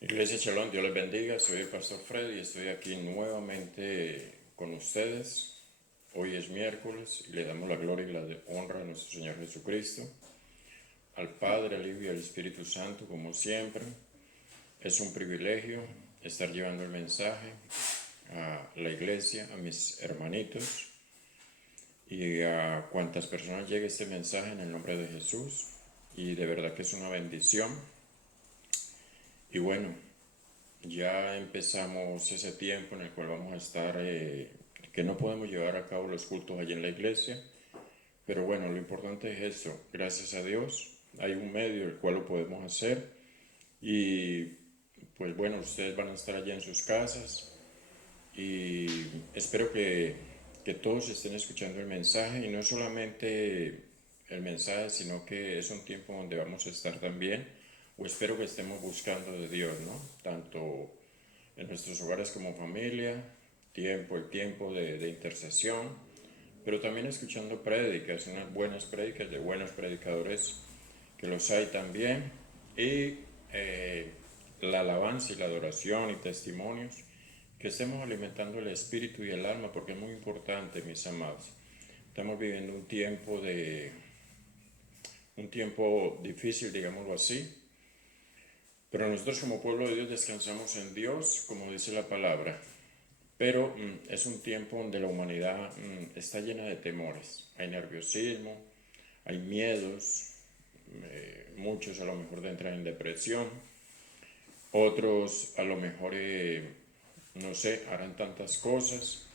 Iglesia Shalom, Dios les bendiga. Soy el pastor Freddy y estoy aquí nuevamente con ustedes. Hoy es miércoles y le damos la gloria y la honra a nuestro Señor Jesucristo, al Padre, al Hijo y al Espíritu Santo, como siempre. Es un privilegio estar llevando el mensaje a la iglesia, a mis hermanitos y a cuantas personas llegue este mensaje en el nombre de Jesús. Y de verdad que es una bendición. Y bueno, ya empezamos ese tiempo en el cual vamos a estar, que no podemos llevar a cabo los cultos allí en la iglesia, pero bueno, lo importante es eso, gracias a Dios hay un medio el cual lo podemos hacer y pues bueno, ustedes van a estar allí en sus casas y espero que todos estén escuchando el mensaje y no solamente el mensaje, sino que es un tiempo donde vamos a estar también, o espero que estemos buscando de Dios, ¿no? Tanto en nuestros hogares como familia, el tiempo de intercesión, pero también escuchando prédicas, unas buenas prédicas de buenos predicadores, que los hay también, y la alabanza y la adoración y testimonios, que estemos alimentando el espíritu y el alma, porque es muy importante, mis amados. Estamos viviendo un tiempo difícil, digámoslo así, pero nosotros como pueblo de Dios descansamos en Dios, como dice la palabra. Pero es un tiempo donde la humanidad está llena de temores. Hay nerviosismo, hay miedos, muchos a lo mejor entran en depresión, otros a lo mejor, no sé, harán tantas cosas,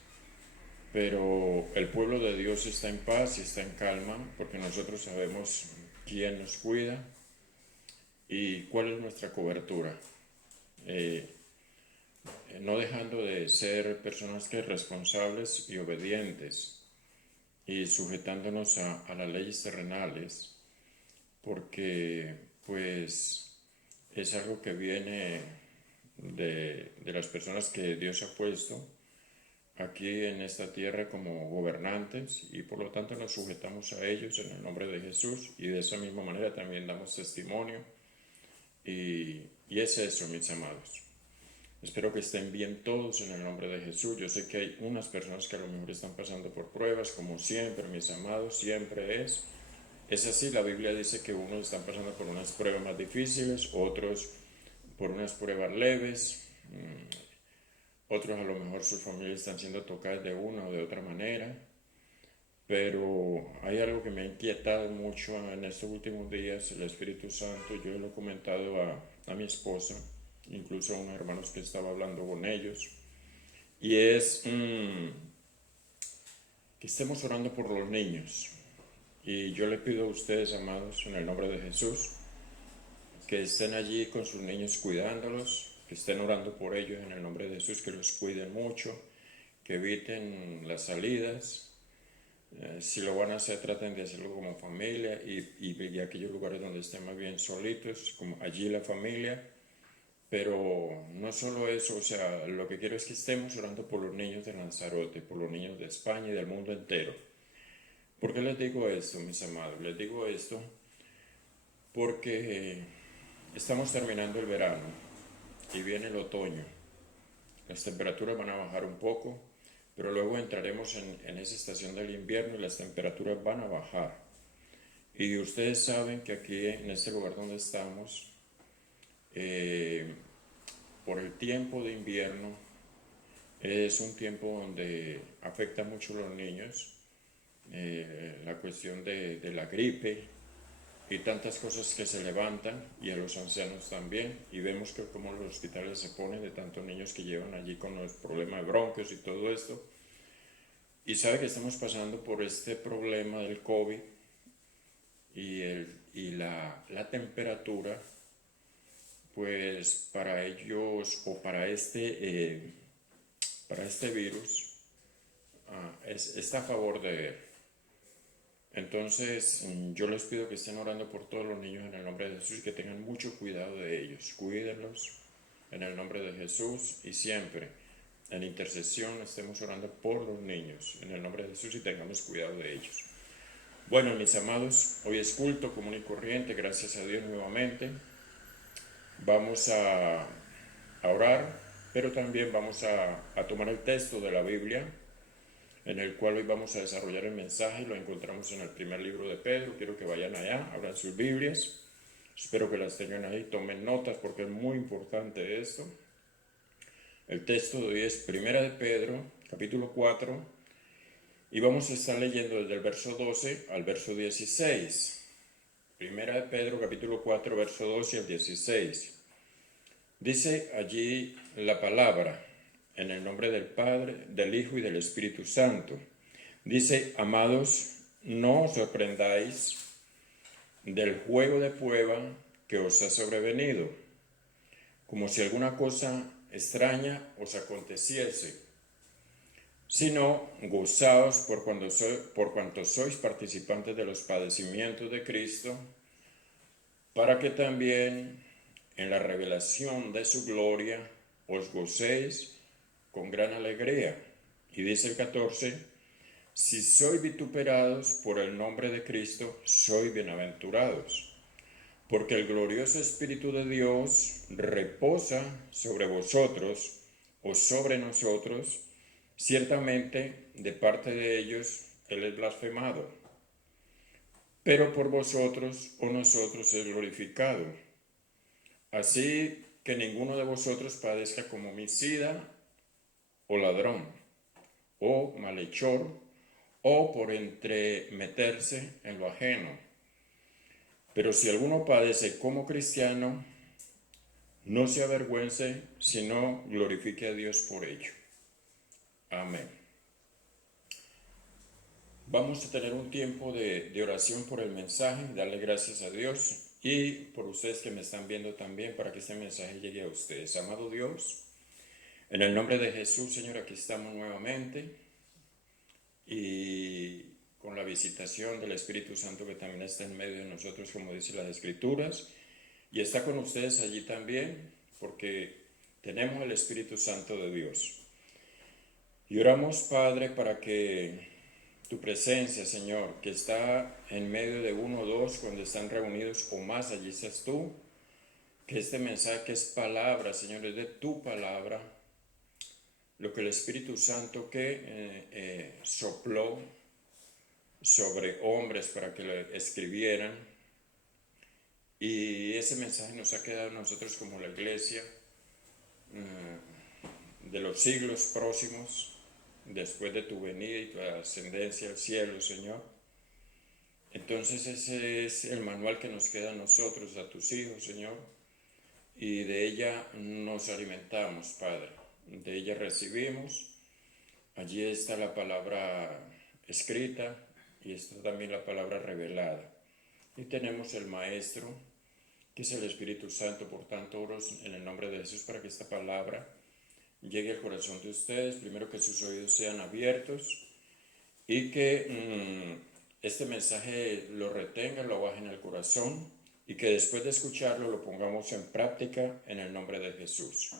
pero el pueblo de Dios está en paz y está en calma porque nosotros sabemos quién nos cuida y cuál es nuestra cobertura. Eh, no dejando de ser personas que responsables y obedientes y sujetándonos a las leyes terrenales, porque pues es algo que viene de las personas que Dios ha puesto aquí en esta tierra como gobernantes y por lo tanto nos sujetamos a ellos en el nombre de Jesús y de esa misma manera también damos testimonio y es eso, mis amados. Espero que estén bien todos en el nombre de Jesús. Yo sé que hay unas personas que a lo mejor están pasando por pruebas, como siempre, mis amados, siempre es. Es así, la Biblia dice que unos están pasando por unas pruebas más difíciles, otros por unas pruebas leves, otros a lo mejor sus familias están siendo tocadas de una o de otra manera. Pero hay algo que me ha inquietado mucho en estos últimos días, el Espíritu Santo. Yo lo he comentado a mi esposa, incluso a unos hermanos que estaba hablando con ellos. Y es que estemos orando por los niños. Y yo le pido a ustedes, amados, en el nombre de Jesús, que estén allí con sus niños cuidándolos, que estén orando por ellos en el nombre de Jesús, que los cuiden mucho, que eviten las salidas. Si lo van a hacer, traten de hacerlo como familia y aquellos lugares donde estén más bien solitos, como allí la familia. Pero no solo eso, o sea, lo que quiero es que estemos orando por los niños de Lanzarote, por los niños de España y del mundo entero. ¿Por qué les digo esto, mis amados? Les digo esto porque estamos terminando el verano y viene el otoño. Las temperaturas van a bajar un poco, pero luego entraremos en esa estación del invierno y las temperaturas van a bajar. Y ustedes saben que aquí en este lugar donde estamos, eh, por el tiempo de invierno, es un tiempo donde afecta mucho a los niños, la cuestión de la gripe y tantas cosas que se levantan, y a los ancianos también, y vemos que como los hospitales se ponen de tantos niños que llevan allí con los problemas de bronquios y todo esto, y sabe que estamos pasando por este problema del COVID y la temperatura, pues para ellos o para este virus está a favor de él. Entonces yo les pido que estén orando por todos los niños en el nombre de Jesús y que tengan mucho cuidado de ellos. Cuídenlos en el nombre de Jesús y siempre en intercesión estemos orando por los niños en el nombre de Jesús y tengamos cuidado de ellos. Bueno, mis amados, hoy es culto común y corriente, gracias a Dios nuevamente. Vamos a a orar, pero también vamos a tomar el texto de la Biblia, en el cual hoy vamos a desarrollar el mensaje. Lo encontramos en el primer libro de Pedro. Quiero que vayan allá, abran sus Biblias. Espero que las tengan ahí, tomen notas porque es muy importante esto. El texto de hoy es Primera de Pedro, capítulo 4, y vamos a estar leyendo desde el verso 12 al verso 16. Primera de Pedro, capítulo 4, verso 12 al 16. Dice allí la palabra, en el nombre del Padre, del Hijo y del Espíritu Santo. Dice: amados, no os sorprendáis del juego de prueba que os ha sobrevenido, como si alguna cosa extraña os aconteciese, sino gozaos por cuanto sois participantes de los padecimientos de Cristo, para que también en la revelación de su gloria os gocéis con gran alegría. Y dice el 14: si sois vituperados por el nombre de Cristo, sois bienaventurados, porque el glorioso Espíritu de Dios reposa sobre vosotros o sobre nosotros. Ciertamente, de parte de ellos, Él es blasfemado, pero por vosotros o nosotros es glorificado. Así que ninguno de vosotros padezca como homicida, o ladrón, o malhechor, o por entremeterse en lo ajeno. Pero si alguno padece como cristiano, no se avergüence, sino glorifique a Dios por ello. Amén. Vamos a tener un tiempo de oración por el mensaje, darle gracias a Dios y por ustedes que me están viendo también, para que este mensaje llegue a ustedes. Amado Dios, en el nombre de Jesús, Señor, aquí estamos nuevamente y con la visitación del Espíritu Santo que también está en medio de nosotros, como dice las Escrituras, y está con ustedes allí también, porque tenemos el Espíritu Santo de Dios. Y oramos, Padre, para que tu presencia, Señor, que está en medio de uno o dos cuando están reunidos o más, allí estás tú, que este mensaje que es palabra, Señor, es de tu palabra, lo que el Espíritu Santo que sopló sobre hombres para que lo escribieran, y ese mensaje nos ha quedado a nosotros como la iglesia de los siglos próximos, después de tu venida y tu ascendencia al cielo, Señor. Entonces ese es el manual que nos queda a nosotros, a tus hijos, Señor, y de ella nos alimentamos, Padre, de ella recibimos. Allí está la palabra escrita y está también la palabra revelada. Y tenemos el Maestro, que es el Espíritu Santo. Por tanto, oro en el nombre de Jesús para que esta palabra llegue al corazón de ustedes. Primero, que sus oídos sean abiertos y que este mensaje lo retenga, lo baje en el corazón, y que después de escucharlo lo pongamos en práctica en el nombre de Jesús.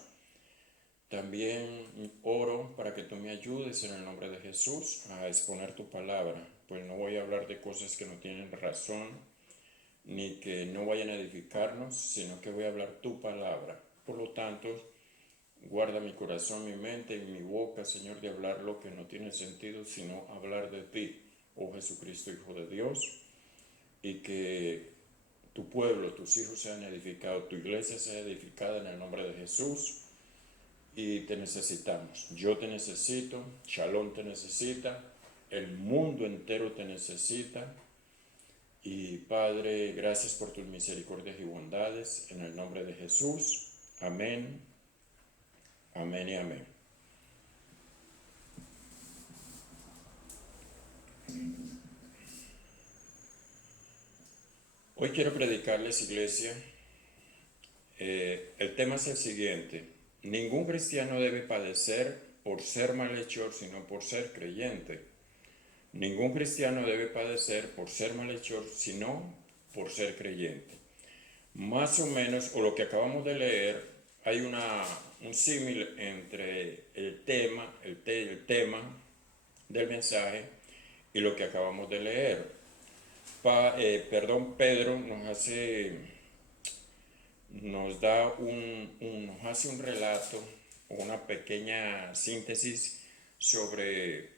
También oro para que tú me ayudes en el nombre de Jesús a exponer tu palabra, pues no voy a hablar de cosas que no tienen razón ni que no vayan a edificarnos, sino que voy a hablar tu palabra. Por lo tanto, guarda mi corazón, mi mente y mi boca, Señor, de hablar lo que no tiene sentido, sino hablar de ti, oh Jesucristo, Hijo de Dios, y que tu pueblo, tus hijos sean edificados, tu iglesia sea edificada en el nombre de Jesús. Y te necesitamos. Yo te necesito, Shalom te necesita, el mundo entero te necesita. Y Padre, gracias por tus misericordias y bondades, en el nombre de Jesús. Amén, amén y amén. Hoy quiero predicarles, iglesia. El tema es el siguiente: ningún cristiano debe padecer por ser malhechor, sino por ser creyente. Ningún cristiano debe padecer por ser malhechor, sino por ser creyente. Más o menos, o lo que acabamos de leer, hay un símil entre el tema del mensaje y lo que acabamos de leer. Pedro nos nos hace un relato o una pequeña síntesis sobre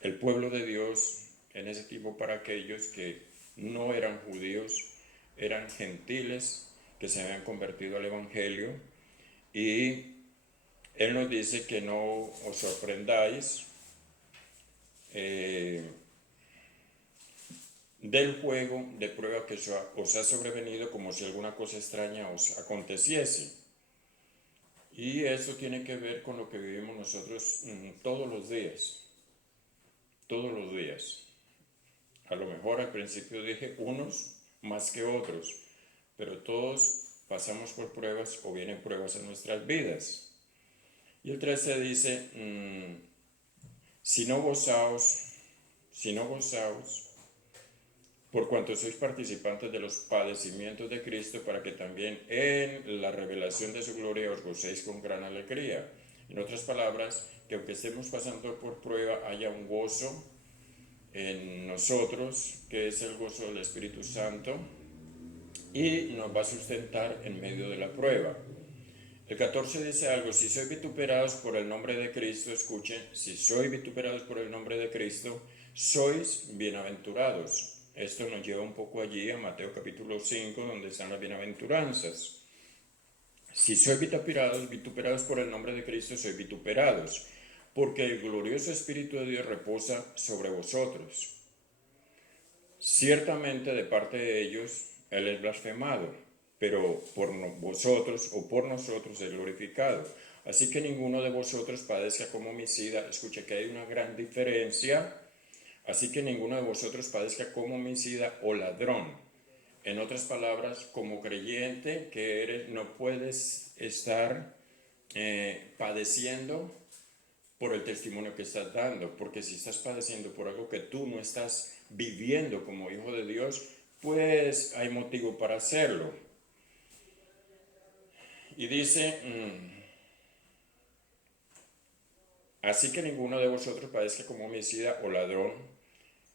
el pueblo de Dios en ese tiempo para aquellos que no eran judíos, eran gentiles que se habían convertido al Evangelio, y Él nos dice que no os sorprendáis del juego de prueba que os ha sobrevenido como si alguna cosa extraña os aconteciese. Y eso tiene que ver con lo que vivimos nosotros todos los días, todos los días. A lo mejor al principio dije unos más que otros, pero todos pasamos por pruebas o vienen pruebas en nuestras vidas. Y el 13 dice, si no gozaos, por cuanto sois participantes de los padecimientos de Cristo, para que también en la revelación de su gloria os gocéis con gran alegría. En otras palabras, que aunque estemos pasando por prueba, haya un gozo en nosotros, que es el gozo del Espíritu Santo, y nos va a sustentar en medio de la prueba. El 14 dice algo: si sois vituperados por el nombre de Cristo, escuchen, si sois vituperados por el nombre de Cristo, sois bienaventurados. Esto nos lleva un poco allí a Mateo capítulo 5, donde están las bienaventuranzas. Si sois vituperados por el nombre de Cristo, sois vituperados, porque el glorioso Espíritu de Dios reposa sobre vosotros. Ciertamente de parte de ellos Él es blasfemado, pero por vosotros o por nosotros es glorificado. Así que ninguno de vosotros padezca como homicida. Escucha que hay una gran diferencia. Así que ninguno de vosotros padezca como homicida o ladrón. En otras palabras, como creyente que eres, no puedes estar padeciendo por el testimonio que estás dando, porque si estás padeciendo por algo que tú no estás viviendo como hijo de Dios, pues hay motivo para hacerlo. Y dice, así que ninguno de vosotros padezca como homicida o ladrón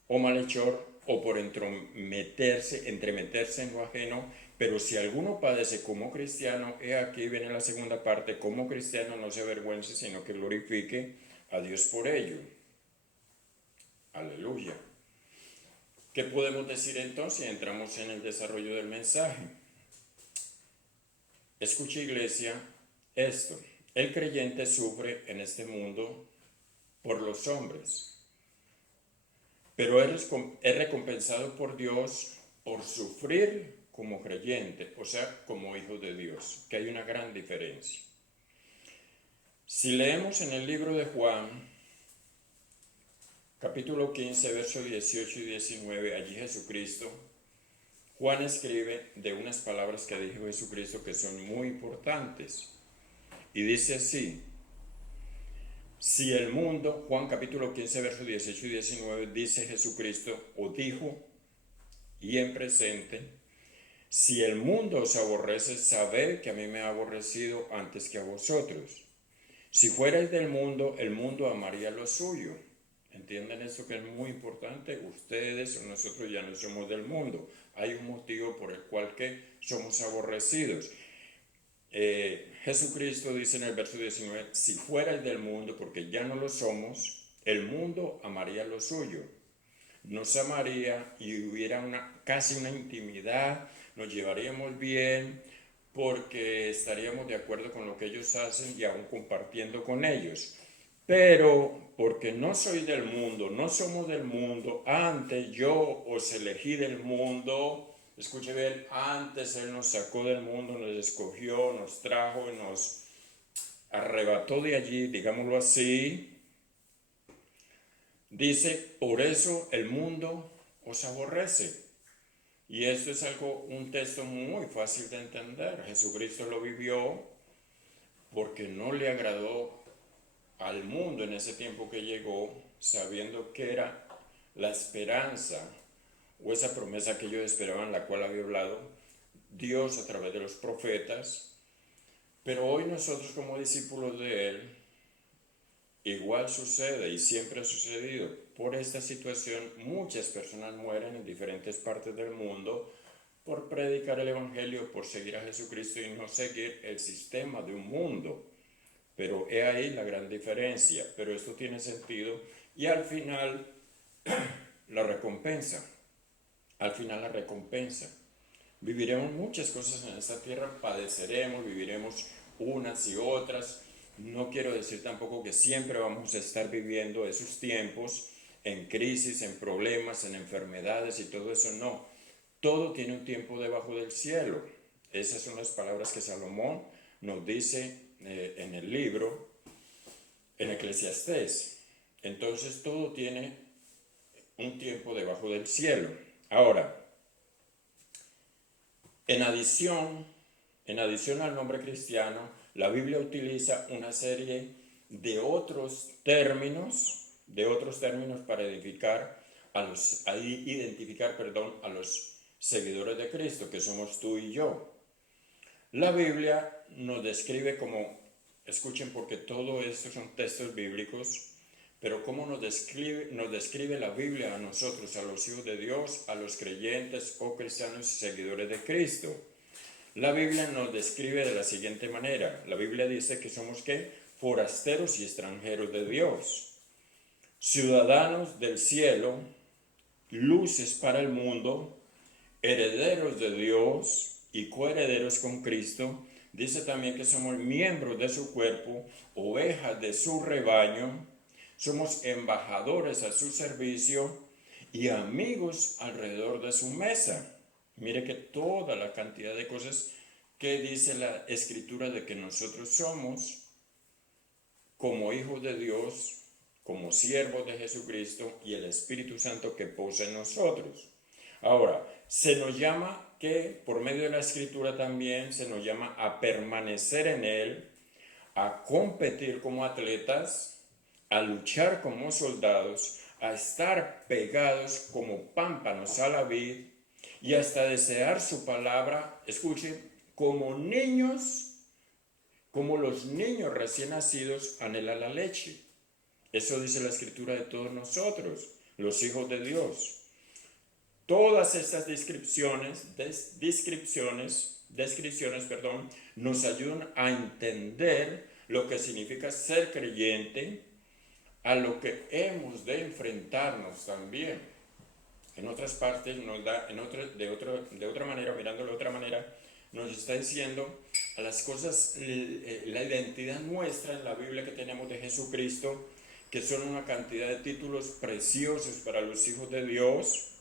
o malhechor o por entremeterse en lo ajeno, pero si alguno padece como cristiano, he aquí viene la segunda parte: como cristiano no se avergüence, sino que glorifique a Dios por ello. Aleluya. ¿Qué podemos decir entonces? Entramos en el desarrollo del mensaje. Escucha, iglesia, esto: el creyente sufre en este mundo por los hombres, pero es recompensado por Dios por sufrir como creyente, o sea, como hijo de Dios, que hay una gran diferencia. Si leemos en el libro de Juan, capítulo 15, versos 18 y 19, allí Juan escribe de unas palabras que dijo Jesucristo que son muy importantes. Y dice así: si el mundo, Juan capítulo 15, versos 18 y 19, dice Jesucristo, o dijo, y en presente, si el mundo os aborrece, sabed que a mí me ha aborrecido antes que a vosotros. Si fuerais del mundo, el mundo amaría lo suyo. ¿Entienden esto que es muy importante? Ustedes o nosotros ya no somos del mundo. Hay un motivo por el cual que somos aborrecidos. Jesucristo dice en el verso 19, si fuerais del mundo, porque ya no lo somos, el mundo amaría lo suyo. Nos amaría y hubiera casi una intimidad, nos llevaríamos bien, porque estaríamos de acuerdo con lo que ellos hacen y aún compartiendo con ellos. Pero porque no soy del mundo, no somos del mundo, antes yo os elegí del mundo. Escuche bien, antes Él nos sacó del mundo, nos escogió, nos trajo y nos arrebató de allí, digámoslo así. Dice, por eso el mundo os aborrece. Y esto es un texto muy fácil de entender. Jesucristo lo vivió porque no le agradó al mundo en ese tiempo que llegó, sabiendo que era la esperanza o esa promesa que ellos esperaban, la cual había hablado Dios a través de los profetas. Pero hoy nosotros, como discípulos de Él, igual sucede y siempre ha sucedido. Por esta situación muchas personas mueren en diferentes partes del mundo por predicar el Evangelio, por seguir a Jesucristo y no seguir el sistema de un mundo. Pero he ahí la gran diferencia. Pero esto tiene sentido y al final la recompensa. Al final la recompensa. Viviremos muchas cosas en esta tierra, padeceremos, viviremos unas y otras. No quiero decir tampoco que siempre vamos a estar viviendo esos tiempos en crisis, en problemas, en enfermedades y todo eso, no. Todo tiene un tiempo debajo del cielo. Esas son las palabras que Salomón nos dice en el libro, en Eclesiastés. Entonces todo tiene un tiempo debajo del cielo. Ahora, en adición al nombre cristiano, la Biblia utiliza una serie de otros términos para identificar a los seguidores de Cristo, que somos tú y yo. La Biblia nos describe como, escuchen porque todo esto son textos bíblicos, pero cómo nos describe la Biblia a nosotros, a los hijos de Dios, a los creyentes o cristianos y seguidores de Cristo. La Biblia nos describe de la siguiente manera. La Biblia dice que somos, ¿qué? Forasteros y extranjeros de Dios, ciudadanos del cielo, luces para el mundo, herederos de Dios y coherederos con Cristo. Dice también que somos miembros de su cuerpo, ovejas de su rebaño, somos embajadores a su servicio y amigos alrededor de su mesa. Mire que toda la cantidad de cosas que dice la Escritura de que nosotros somos como hijos de Dios, como siervos de Jesucristo y el Espíritu Santo que posa en nosotros. Ahora, se nos llama que por medio de la Escritura también se nos llama a permanecer en Él, a competir como atletas, a luchar como soldados, a estar pegados como pámpanos a la vid y hasta desear su palabra, escuchen, como niños, como los niños recién nacidos anhelan la leche. Eso dice la Escritura de todos nosotros, los hijos de Dios. Todas estas descripciones, nos ayudan a entender lo que significa ser creyente, a lo que hemos de enfrentarnos también. En otras partes nos da, de otra manera, mirándolo de otra manera, nos está diciendo a las cosas, la identidad nuestra en la Biblia que tenemos de Jesucristo, que son una cantidad de títulos preciosos para los hijos de Dios,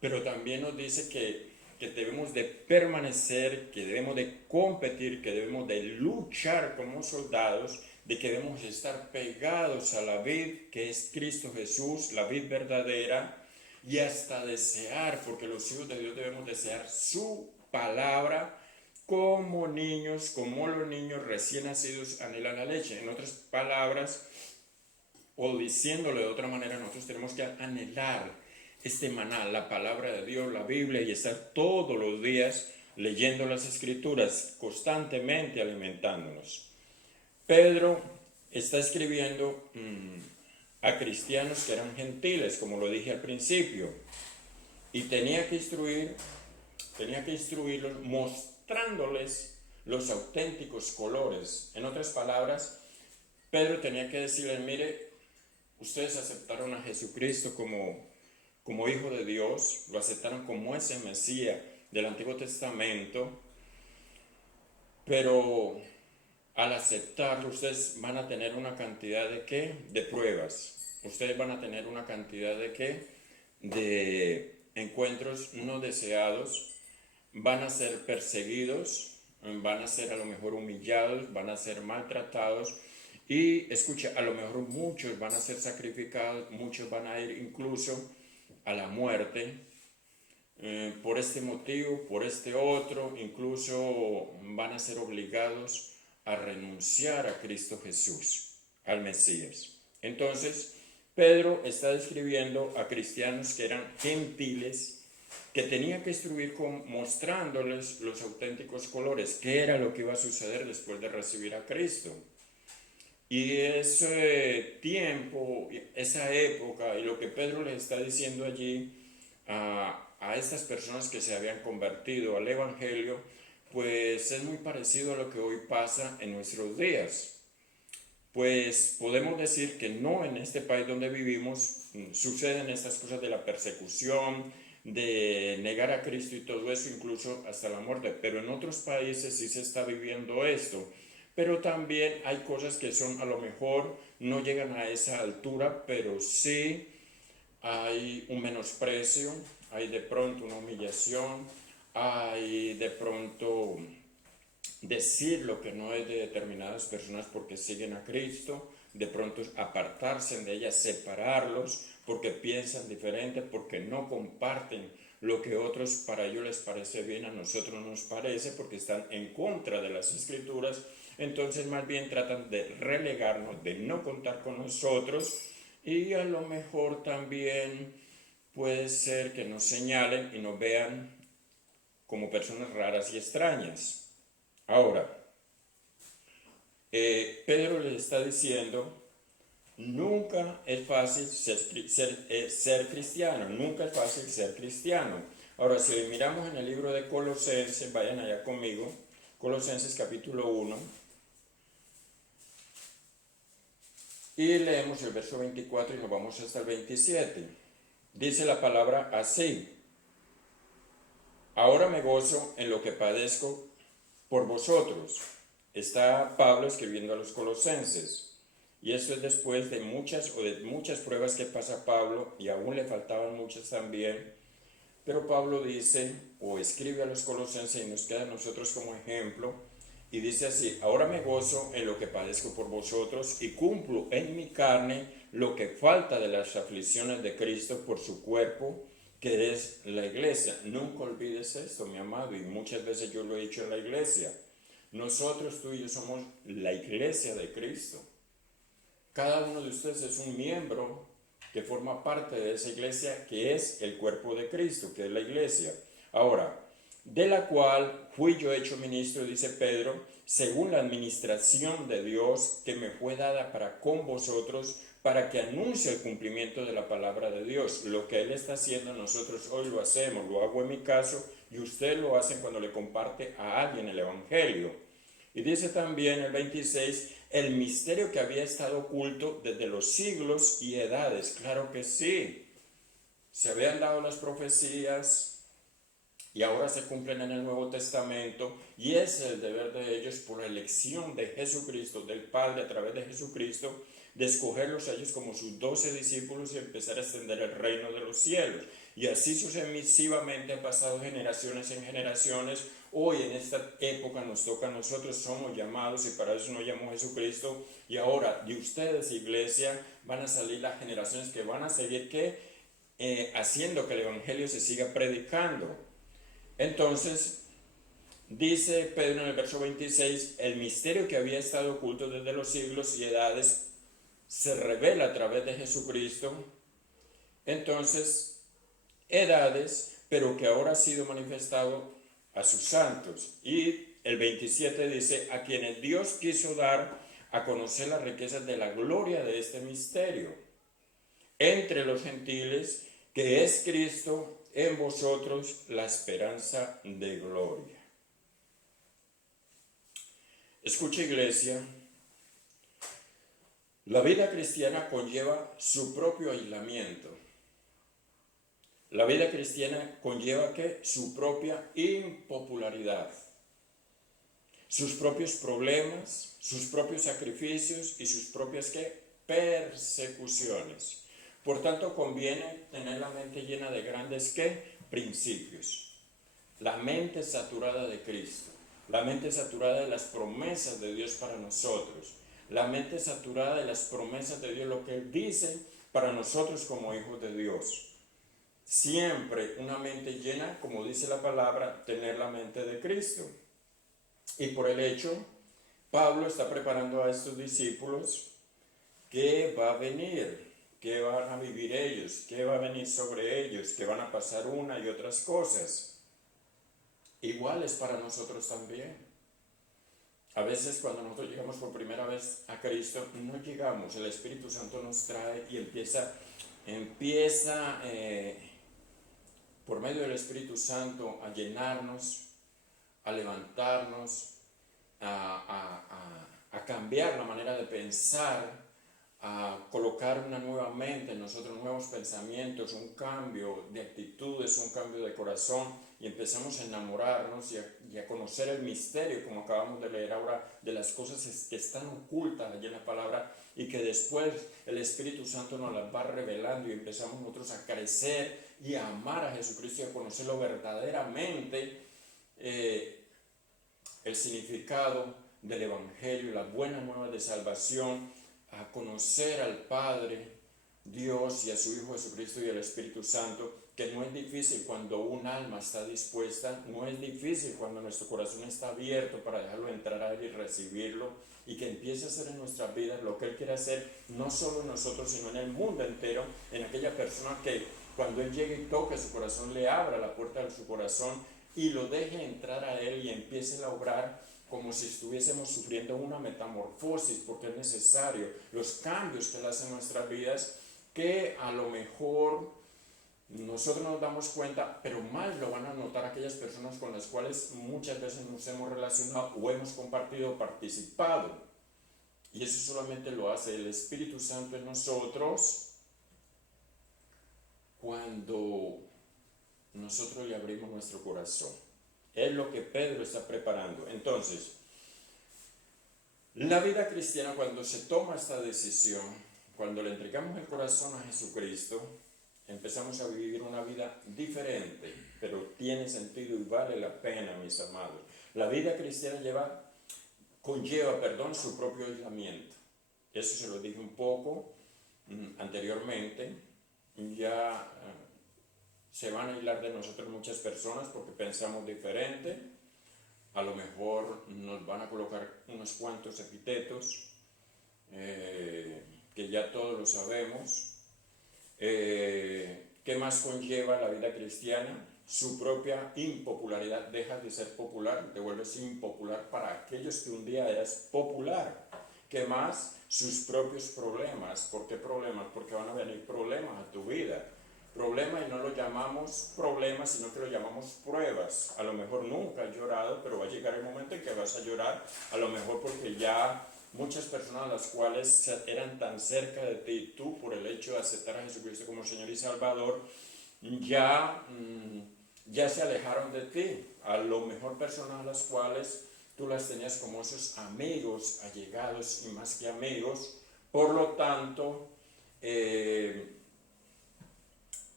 pero también nos dice que debemos de permanecer, que debemos de competir, que debemos de luchar como soldados, de que debemos estar pegados a la vid, que es Cristo Jesús, la vid verdadera, y hasta desear, porque los hijos de Dios debemos desear su palabra como niños, como los niños recién nacidos anhelan la leche. En otras palabras, o diciéndolo de otra manera, nosotros tenemos que anhelar este maná, la palabra de Dios, la Biblia, y estar todos los días leyendo las Escrituras, constantemente alimentándonos. Pedro está escribiendo a cristianos que eran gentiles, como lo dije al principio, y tenía que instruirlos mostrándoles los auténticos colores. En otras palabras, Pedro tenía que decirles, mire, ustedes aceptaron a Jesucristo como Hijo de Dios, lo aceptaron como ese Mesías del Antiguo Testamento, pero al aceptarlo ustedes van a tener una cantidad de ¿qué? De pruebas. Ustedes van a tener una cantidad de ¿qué? De encuentros no deseados, van a ser perseguidos, van a ser a lo mejor humillados, van a ser maltratados y escucha, a lo mejor muchos van a ser sacrificados, muchos van a ir incluso a la muerte por este motivo, por este otro, incluso van a ser obligados a renunciar a Cristo Jesús, al Mesías. Entonces, Pedro está describiendo a cristianos que eran gentiles, que tenía que instruir mostrándoles los auténticos colores, qué era lo que iba a suceder después de recibir a Cristo. Y ese tiempo, esa época, y lo que Pedro les está diciendo allí a a estas personas que se habían convertido al Evangelio, pues es muy parecido a lo que hoy pasa en nuestros días. Pues podemos decir que no en este país donde vivimos suceden estas cosas de la persecución, de negar a Cristo y todo eso, incluso hasta la muerte. Pero en otros países sí se está viviendo esto. Pero también hay cosas que son, a lo mejor no llegan a esa altura, pero sí hay un menosprecio, hay de pronto una humillación, hay de pronto decir lo que no es de determinadas personas porque siguen a Cristo, de pronto apartarse de ellas, separarlos porque piensan diferente, porque no comparten lo que otros para ellos les parece bien, a nosotros nos parece, porque están en contra de las Escrituras. Entonces más bien tratan de relegarnos, de no contar con nosotros, y a lo mejor también puede ser que nos señalen y nos vean como personas raras y extrañas. Ahora, Pedro le está diciendo, nunca es fácil ser cristiano, nunca es fácil ser cristiano. Ahora, si miramos en el libro de Colosenses, vayan allá conmigo, Colosenses capítulo 1, y leemos el verso 24 y nos vamos hasta el 27. Dice la palabra así: ahora me gozo en lo que padezco por vosotros. Está Pablo escribiendo a los colosenses, y esto es después de muchas pruebas que pasa Pablo, y aún le faltaban muchas también, pero Pablo dice o escribe a los colosenses y nos queda a nosotros como ejemplo, y dice así: ahora me gozo en lo que padezco por vosotros y cumplo en mi carne lo que falta de las aflicciones de Cristo por su cuerpo, que es la iglesia. Nunca olvides esto, mi amado, y muchas veces yo lo he dicho en la iglesia. Nosotros, tú y yo, somos la iglesia de Cristo. Cada uno de ustedes es un miembro que forma parte de esa iglesia, que es el cuerpo de Cristo, que es la iglesia. Ahora, de la cual fui yo hecho ministro, dice Pedro, según la administración de Dios que me fue dada para con vosotros, para que anuncie el cumplimiento de la palabra de Dios. Lo que Él está haciendo, nosotros hoy lo hacemos, lo hago en mi caso, y usted lo hace cuando le comparte a alguien el Evangelio. Y dice también el 26, el misterio que había estado oculto desde los siglos y edades. Claro que sí, se habían dado las profecías y ahora se cumplen en el Nuevo Testamento, y es el deber de ellos, por elección de Jesucristo, del Padre a través de Jesucristo, de escogerlos a ellos como sus 12 discípulos y empezar a extender el reino de los cielos. Y así sucesivamente han pasado generaciones en generaciones. Hoy en esta época nos toca a nosotros, somos llamados, y para eso nos llamó Jesucristo. Y ahora de ustedes, iglesia, van a salir las generaciones que van a seguir haciendo que el Evangelio se siga predicando. Entonces, dice Pedro en el verso 26, el misterio que había estado oculto desde los siglos y edades se revela a través de Jesucristo. Entonces, edades, pero que ahora ha sido manifestado a sus santos. Y el 27 dice, a quienes Dios quiso dar a conocer las riquezas de la gloria de este misterio entre los gentiles, que es Cristo en vosotros, la esperanza de gloria. Escucha, iglesia, la vida cristiana conlleva su propio aislamiento. La vida cristiana conlleva ¿qué? Su propia impopularidad, sus propios problemas, sus propios sacrificios y sus propias ¿qué? Persecuciones. Por tanto, conviene tener la mente llena de grandes ¿qué? Principios. La mente saturada de Cristo, la mente saturada de las promesas de Dios para nosotros, la mente saturada de las promesas de Dios, lo que Él dice para nosotros como hijos de Dios. Siempre una mente llena, como dice la palabra, tener la mente de Cristo. Y por el hecho, Pablo está preparando a estos discípulos qué va a venir, qué van a vivir ellos, qué va a venir sobre ellos, qué van a pasar una y otras cosas. Igual es para nosotros también. A veces cuando nosotros llegamos por primera vez a Cristo, no llegamos, el Espíritu Santo nos trae y empieza por medio del Espíritu Santo a llenarnos, a levantarnos, a cambiar la manera de pensar, a colocar una nueva mente en nosotros, nuevos pensamientos, un cambio de actitudes, un cambio de corazón, y empezamos a enamorarnos y a conocer el misterio, como acabamos de leer ahora, de las cosas que están ocultas allí en la palabra y que después el Espíritu Santo nos las va revelando y empezamos nosotros a crecer y a amar a Jesucristo y a conocerlo verdaderamente, el significado del Evangelio, las buenas nuevas de salvación, a conocer al Padre, Dios y a su Hijo Jesucristo y al Espíritu Santo, que no es difícil cuando un alma está dispuesta, no es difícil cuando nuestro corazón está abierto para dejarlo entrar a Él y recibirlo, y que empiece a hacer en nuestras vidas lo que Él quiere hacer, no solo en nosotros, sino en el mundo entero, en aquella persona que cuando Él llegue y toque su corazón, le abra la puerta de su corazón y lo deje entrar a Él y empiece a obrar como si estuviésemos sufriendo una metamorfosis, porque es necesario los cambios que Él hace en nuestras vidas, que a lo mejor nosotros nos damos cuenta, pero más lo van a notar aquellas personas con las cuales muchas veces nos hemos relacionado o hemos compartido o participado. Y eso solamente lo hace el Espíritu Santo en nosotros cuando nosotros le abrimos nuestro corazón. Es lo que Pedro está preparando. Entonces, la vida cristiana, cuando se toma esta decisión, cuando le entregamos el corazón a Jesucristo, empezamos a vivir una vida diferente, pero tiene sentido y vale la pena, mis amados. La vida cristiana conlleva su propio aislamiento. Eso se lo dije un poco anteriormente. Ya se van a aislar de nosotros muchas personas porque pensamos diferente. A lo mejor nos van a colocar unos cuantos epítetos que ya todos lo sabemos. ¿Qué más conlleva la vida cristiana? Su propia impopularidad. Dejas de ser popular, te vuelves impopular para aquellos que un día eras popular. ¿Qué más? Sus propios problemas. ¿Por qué problemas? Porque van a venir problemas a tu vida. Problemas, y no lo llamamos problemas, sino que lo llamamos pruebas. A lo mejor nunca has llorado, pero va a llegar el momento en que vas a llorar, a lo mejor porque ya muchas personas las cuales eran tan cerca de ti, tú por el hecho de aceptar a Jesucristo como Señor y Salvador, ya se alejaron de ti. A lo mejor personas a las cuales tú las tenías como esos amigos allegados y más que amigos. Por lo tanto,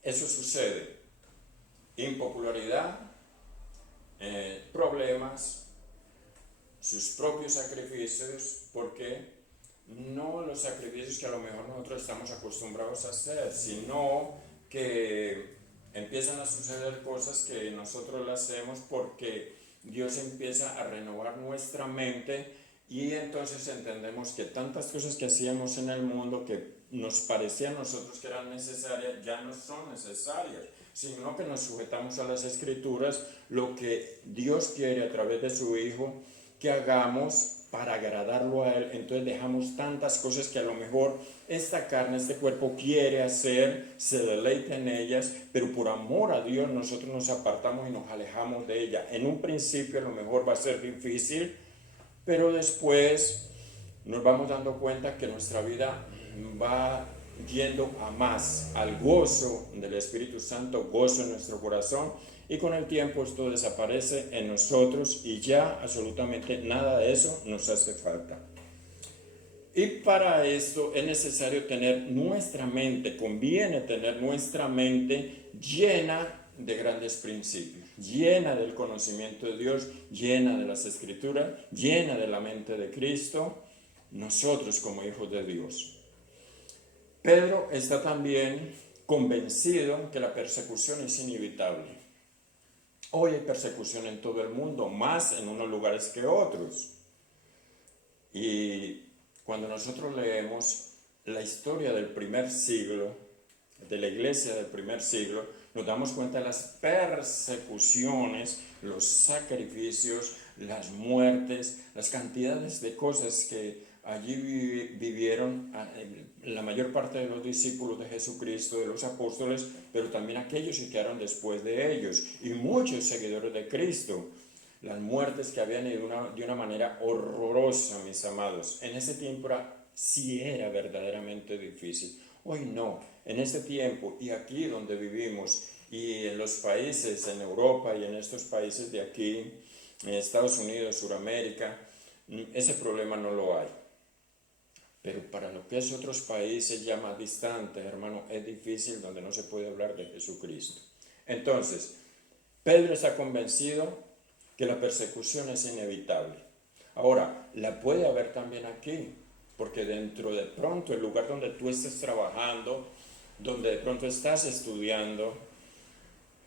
eso sucede. Impopularidad, problemas, sus propios sacrificios, porque no los sacrificios que a lo mejor nosotros estamos acostumbrados a hacer, sino que empiezan a suceder cosas que nosotros las hacemos porque Dios empieza a renovar nuestra mente, y entonces entendemos que tantas cosas que hacíamos en el mundo que nos parecían a nosotros que eran necesarias ya no son necesarias, sino que nos sujetamos a las Escrituras, lo que Dios quiere a través de su Hijo que hagamos para agradarlo a Él. Entonces dejamos tantas cosas que a lo mejor esta carne, este cuerpo quiere hacer, se deleita en ellas, pero por amor a Dios nosotros nos apartamos y nos alejamos de ella. En un principio a lo mejor va a ser difícil, pero después nos vamos dando cuenta que nuestra vida va yendo a más, al gozo del Espíritu Santo, gozo en nuestro corazón, y con el tiempo esto desaparece en nosotros y ya absolutamente nada de eso nos hace falta. Y para esto es necesario tener nuestra mente, conviene tener nuestra mente llena de grandes principios, llena del conocimiento de Dios, llena de las Escrituras, llena de la mente de Cristo, nosotros como hijos de Dios. Pedro está también convencido que la persecución es inevitable. Hoy hay persecución en todo el mundo, más en unos lugares que otros. Y cuando nosotros leemos la historia del primer siglo, de la iglesia del primer siglo, nos damos cuenta de las persecuciones, los sacrificios, las muertes, las cantidades de cosas que allí vivieron la mayor parte de los discípulos de Jesucristo, de los apóstoles, pero también aquellos que quedaron después de ellos, y muchos seguidores de Cristo. Las muertes que habían ido de una manera horrorosa, mis amados. En ese tiempo sí era verdaderamente difícil. Hoy no. En este tiempo y aquí donde vivimos, y en los países, en Europa y en estos países de aquí, en Estados Unidos, Sudamérica, ese problema no lo hay. Pero para lo que es otros países ya más distantes, hermano, es difícil, donde no se puede hablar de Jesucristo. Entonces, Pedro está convencido que la persecución es inevitable. Ahora, la puede haber también aquí, porque dentro de pronto el lugar donde tú estés trabajando, donde de pronto estás estudiando,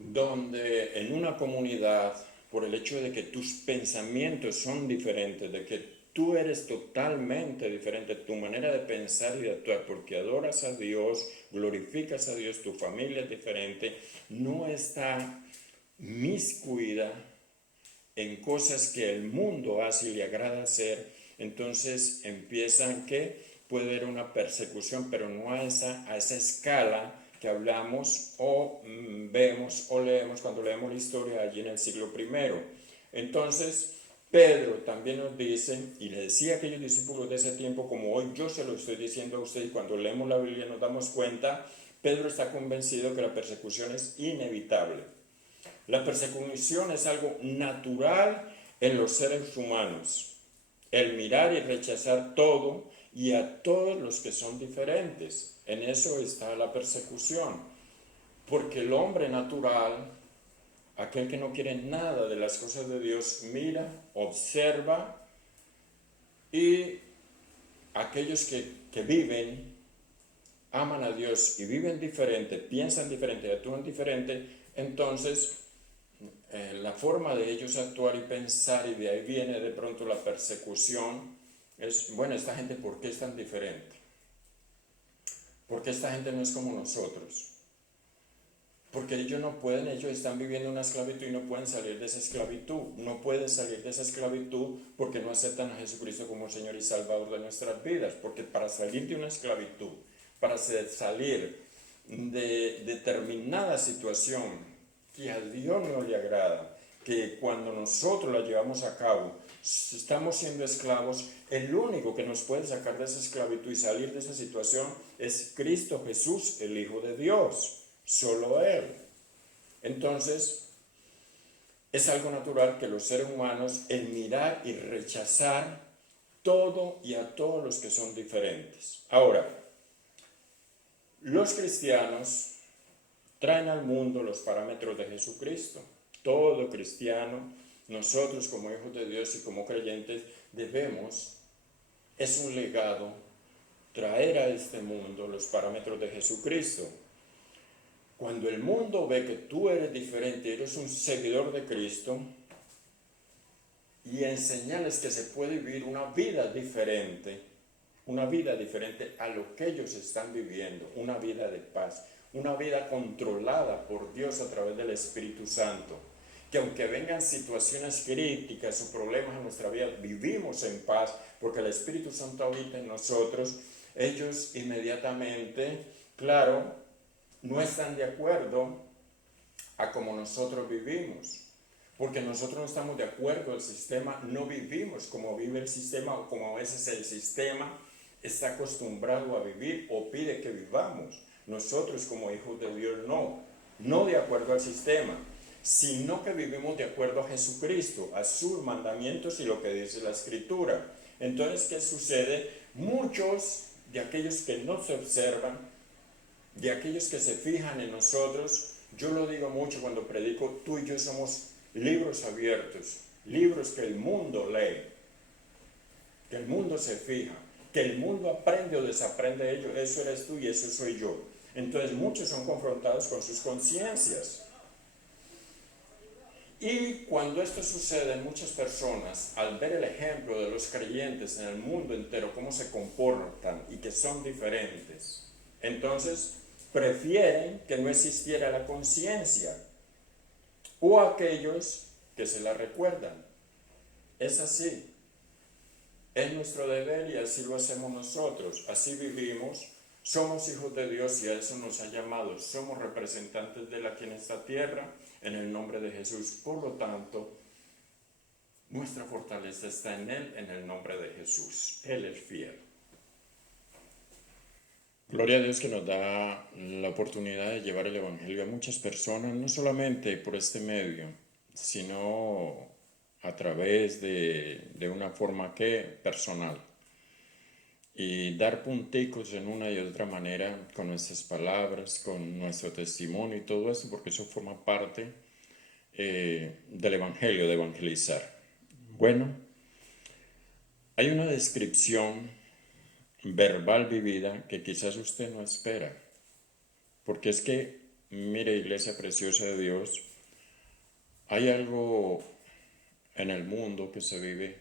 donde en una comunidad, por el hecho de que tus pensamientos son diferentes, de que tú eres totalmente diferente, tu manera de pensar y de actuar, porque adoras a Dios, glorificas a Dios, tu familia es diferente, no está miscuida en cosas que el mundo hace y le agrada hacer, entonces empiezan que puede haber una persecución, pero no a esa escala que hablamos o vemos o leemos cuando leemos la historia allí en el siglo I. Entonces, Pedro también nos dice, y le decía a aquellos discípulos de ese tiempo, como hoy yo se lo estoy diciendo a usted, y cuando leemos la Biblia nos damos cuenta, Pedro está convencido que la persecución es inevitable. La persecución es algo natural en los seres humanos. El mirar y rechazar todo y a todos los que son diferentes. En eso está la persecución. Porque el hombre natural, aquel que no quiere nada de las cosas de Dios, mira, observa, y aquellos que viven, aman a Dios y viven diferente, piensan diferente, actúan diferente, entonces la forma de ellos actuar y pensar, y de ahí viene de pronto la persecución, es, bueno, esta gente, ¿por qué es tan diferente? Porque esta gente no es como nosotros. Porque ellos no pueden, ellos están viviendo una esclavitud y no pueden salir de esa esclavitud. No pueden salir de esa esclavitud porque no aceptan a Jesucristo como Señor y Salvador de nuestras vidas. Porque para salir de una esclavitud, para salir de determinada situación que a Dios no le agrada, que cuando nosotros la llevamos a cabo, estamos siendo esclavos, el único que nos puede sacar de esa esclavitud y salir de esa situación es Cristo Jesús, el Hijo de Dios. Solo Él. Entonces, es algo natural que los seres humanos, el mirar y rechazar todo y a todos los que son diferentes. Ahora, los cristianos traen al mundo los parámetros de Jesucristo. Todo cristiano, nosotros como hijos de Dios y como creyentes, debemos, es un legado, traer a este mundo los parámetros de Jesucristo. Cuando el mundo ve que tú eres diferente, eres un seguidor de Cristo, y enseñarles que se puede vivir una vida diferente a lo que ellos están viviendo, una vida de paz, una vida controlada por Dios a través del Espíritu Santo, que aunque vengan situaciones críticas o problemas en nuestra vida, vivimos en paz, porque el Espíritu Santo habita en nosotros. Ellos inmediatamente, claro, no están de acuerdo a como nosotros vivimos, porque nosotros no estamos de acuerdo al sistema, no vivimos como vive el sistema, o como a veces el sistema está acostumbrado a vivir o pide que vivamos. Nosotros como hijos de Dios no de acuerdo al sistema, sino que vivimos de acuerdo a Jesucristo, a sus mandamientos y lo que dice la Escritura. Entonces, ¿qué sucede? Muchos de aquellos que no se observan, de aquellos que se fijan en nosotros, yo lo digo mucho cuando predico, tú y yo somos libros abiertos, libros que el mundo lee, que el mundo se fija, que el mundo aprende o desaprende de ello. Eso eres tú y eso soy yo. Entonces muchos son confrontados con sus conciencias. Y cuando esto sucede, muchas personas, al ver el ejemplo de los creyentes en el mundo entero, cómo se comportan y que son diferentes, entonces prefieren que no existiera la conciencia, o aquellos que se la recuerdan. Es así. Es nuestro deber y así lo hacemos nosotros. Así vivimos. Somos hijos de Dios y a eso nos ha llamado. Somos representantes de Él aquí en esta tierra en el nombre de Jesús. Por lo tanto, nuestra fortaleza está en Él, en el nombre de Jesús. Él es fiel. Gloria a Dios que nos da la oportunidad de llevar el Evangelio a muchas personas, no solamente por este medio, sino a través de una forma personal. Y dar punticos en una y otra manera con nuestras palabras, con nuestro testimonio y todo eso, porque eso forma parte del Evangelio, de evangelizar. Bueno, hay una descripción verbal vivida que quizás usted no espera. Porque es que, mire, iglesia preciosa de Dios, hay algo en el mundo que se vive